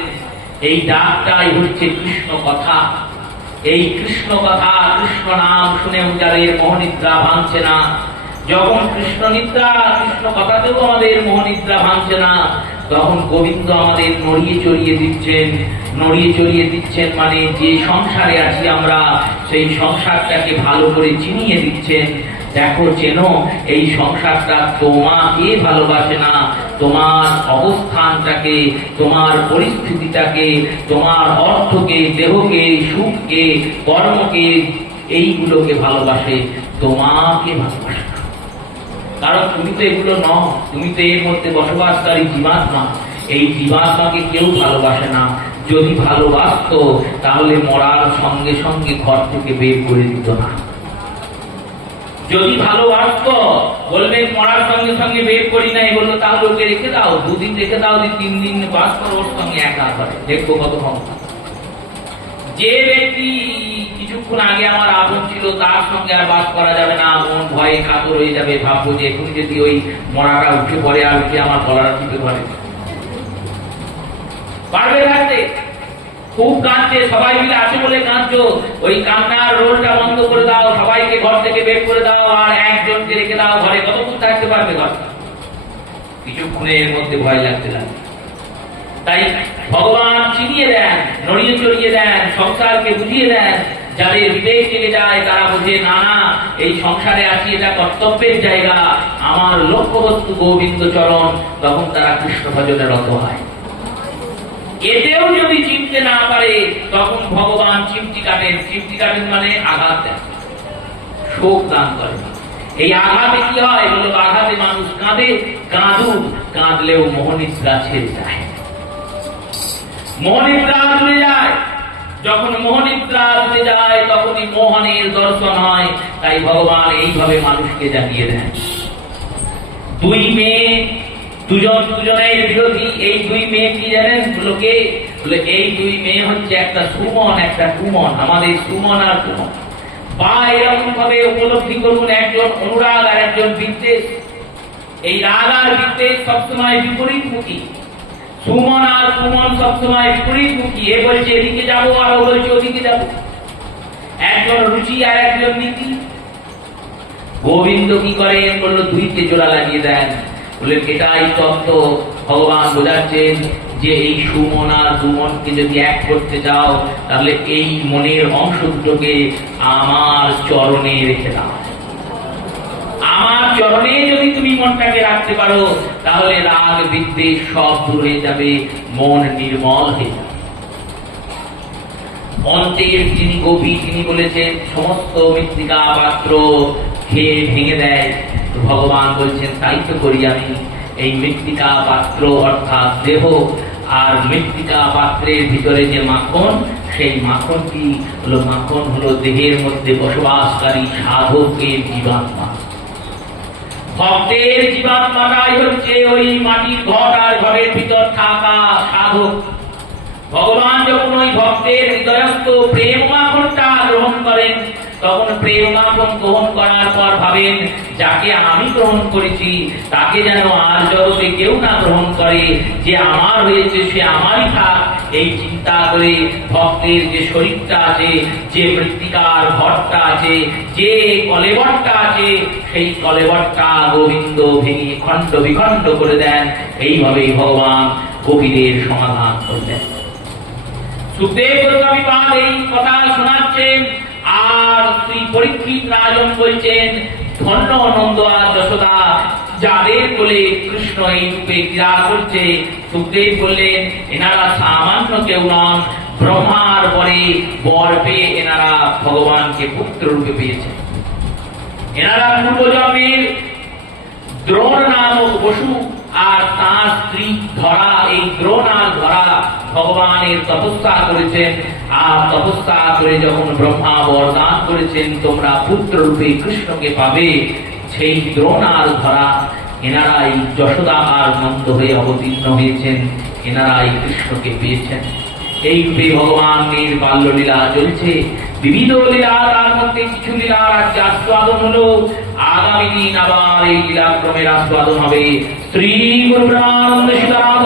এই ডাকটাই হচ্ছে কৃষ্ণ কথা। এই কৃষ্ণ কথা, কৃষ্ণ নাম শুনেও যাদের মোহনিদ্রা ভাঙছে না, যখন কৃষ্ণ নিদ্রা, কৃষ্ণ কথাতেও আমাদের মোহনিদ্রা ভাঙছে না, তখন গোবিন্দ আমাদের নড়িয়ে চড়িয়ে দিচ্ছেন। নড়িয়ে চড়িয়ে দিচ্ছেন মানে যে সংসারে আছি আমরা, সেই সংসারটাকে ভালো করে চিনিয়ে দিচ্ছেন। দেখো চেনো, এই সংসারটা তোমাকে ভালোবাসে না, তোমার অবস্থানটাকে, তোমার পরিস্থিতিটাকে, তোমার অর্থকে, দেহকে, সুখকে, কর্মকে, এইগুলোকে ভালোবাসে, তোমাকে ভালোবাসে না। কারণ তুমি তো এগুলো নও, তুমি তো এর মধ্যে বসবাসকারী জীবাত্মা। এই জীবাত্মাকে কেউ ভালোবাসে না। যদি ভালোবাসতো তাহলে মরার সঙ্গে সঙ্গে ঘর থেকে বের করে দিত না। যদি ভালোবাসতো বলবে মরার সঙ্গে সঙ্গে বের করি নাই, বললো তাহলে ওকে রেখে দাও, 2 দিন রেখে দাও, 3 দিন বাস করো ওর সঙ্গে একা করে, দেখবো কত ক্ষমতা। যে ব্যক্তি কিছুক্ষণ আগে আমার আপন ছিল, তার সঙ্গে আর বাস করা যাবে না, মন ভয়ে কাতর হয়ে যাবে, ভাববো যে এখন যদি ওই মরাটা উঠে পড়ে আর উঠে আমার গলাটা টিপে ধরে, পারবে থাকতে? খুব কাঁদছে, সবাই মিলে আছে বলে কাঁদছো, ওই কান্নার রোলটা বন্ধ করে দাও, সবাইকে ঘর থেকে বের করে দাও, আর একজনকে রেখে দাও ঘরে। কতক্ষণ থাকতে পারবে ঘর? কিছুক্ষণের মধ্যে ভয় লাগতে লাগে। তাই ভগবান চিনিয়ে দেন, নড়িয়ে চড়িয়ে দেন, সংসারকে বুঝিয়ে দেন। যাদের বিবেক জেগে যায় তারা বোঝে, না না, এই সংসারে আছি, এটা কর্তব্যের জায়গা, আমার লক্ষ্যবস্তু গোবিন্দ চরণ, তখন তারা কৃষ্ণ ভজনে রত হয়। এতেও যদি চিনতে না পারে, তখন ভগবান চিমটি কাটেন। চিমটি কাটেন মানে আঘাত দেন, শোক দান করেন। এই আঘাতে কি হয়? বলো আঘাতে মানুষ কাঁদে, কাঁদুক, কাঁদলেও মোহনিদ্রা ছেড়ে যায়, মোহনিদ্রা চলে যায়। যখন মোহনিদ্রা চলে যায় তখনই মোহনের দর্শন হয়। তাই ভগবান এইভাবে মানুষকে জানিয়ে দেন। 2 মেয়ে, দুজনের বিরোধী। এই 2 মেয়ে কি জানেন? লোকে বলে এই 2 মেয়ে হচ্ছে একটা সুমন একটা কুমন, আমাদের সুমন আর কুমন। বা এরকম ভাবে উপলব্ধি করুন, একজন অনুরাগ আর একজন বিদ্বেষ। এই রাগ আর বিদ্বেষ সবসময় বিপরীতমুখী। সুমন আর কুমন সবসময় বিপরীতমুখী। এ বলছে এদিকে যাবো আর ও বলছে ওদিকে যাবো। একজন রুচি আর একজন নীতি। গোবিন্দ কি করেন? বললো 2কে জোড়া লাগিয়ে দেন। বললেন এটাই তত্ত্ব। ভগবান বোঝাচ্ছেন যে এই সুমন আর কুমনকে যদি এক করতে চাও, তাহলে এই মনের অংশ দুটোকে আমার চরণে রেখে দাও। আমার চরণে যদি তুমি মনটাকে রাখতে পারো, তাহলে রাগ বিদ্বেষ সব দূর হয়ে যাবে, মন নির্মল হয়ে যাবে। অন্তের যিনি কবি, তিনি বলেছেন সমস্ত মৃত্তিকা পাত্র খেয়ে ভেঙে দেয়। তো ভগবান বলছেন তাই তো করি আমি। এই মৃত্তিকা পাত্র অর্থাৎ দেহ, আর মৃত্তিকা পাত্রের ভিতরে যে মাখন, সেই মাখনটি হলো, মাখন হলো দেহের মধ্যে বসবাসকারী সাধকের জীবাত্মা। ভক্তের জীবাত্মাটাই হচ্ছে ওই মাটির ঘর আর ঘরের ভিতর থাকা সাধক। ভগবান যখন ওই ভক্তের হৃদয়স্থ প্রেম মাখনটা গ্রহণ করেন, তখন প্রেম মাখন গ্রহণ করার পর ভাবেন যাকে আমি গ্রহণ করেছি তাকে যেন আর জগতে কেউ না গ্রহণ করে, যে আমার হয়েছে সে আমারই থাক। এই চিন্তা করে ভক্তের যে শরীরটা আছে, যে মৃত্তিকার ঘরটা আছে, যে কলেবরটা আছে, সেই কলেবরটা গোবিন্দ ভেঙে খণ্ড বিখণ্ড করে দেন। এইভাবেই ভগবান কবিরের সমাধান করলেন। সুখদেব গোস্বামীপাদ এই কথা শোনাচ্ছেন, আর শ্রী পরীক্ষিত রাজন বলছেন ধন্য নন্দ আর যশোদা, যাদের কোলে কৃষ্ণ এই রূপে ক্রীড়া করছে। সুখদেব বললেন এনারা সামান্য কেউ নন, ব্রহ্মার বরে বর পেয়ে এনারা ভগবানকে পুত্র রূপে পেয়েছেন। এনারা পূর্বজন্মের দ্রোণ নামক বসু আর তার স্ত্রী ধরা, এই দ্রোণ আর ধরা ভগবানের তপস্যা করেছেন। আর তপস্যা করে যখন ব্রহ্মা বরদান করেছেন তোমরা পুত্র রূপে কৃষ্ণকে পাবে, সেই দ্রোণ আর ধরা এনারা এই যশোদা আর নন্দ হয়ে অবতীর্ণ হয়েছেন, এনারা এই কৃষ্ণকে পেয়েছেন। এই রূপে ভগবানের বাল্যলীলা চলছে, বিবিধ লীলা, তার মধ্যে কিছু লীলার আজকে আস্বাদন হলো। আগামী দিন আবার এই লীলাক্রমের আস্বাদন হবে। শ্রী গুরু ব্রহ্মানন্দ সীতারাম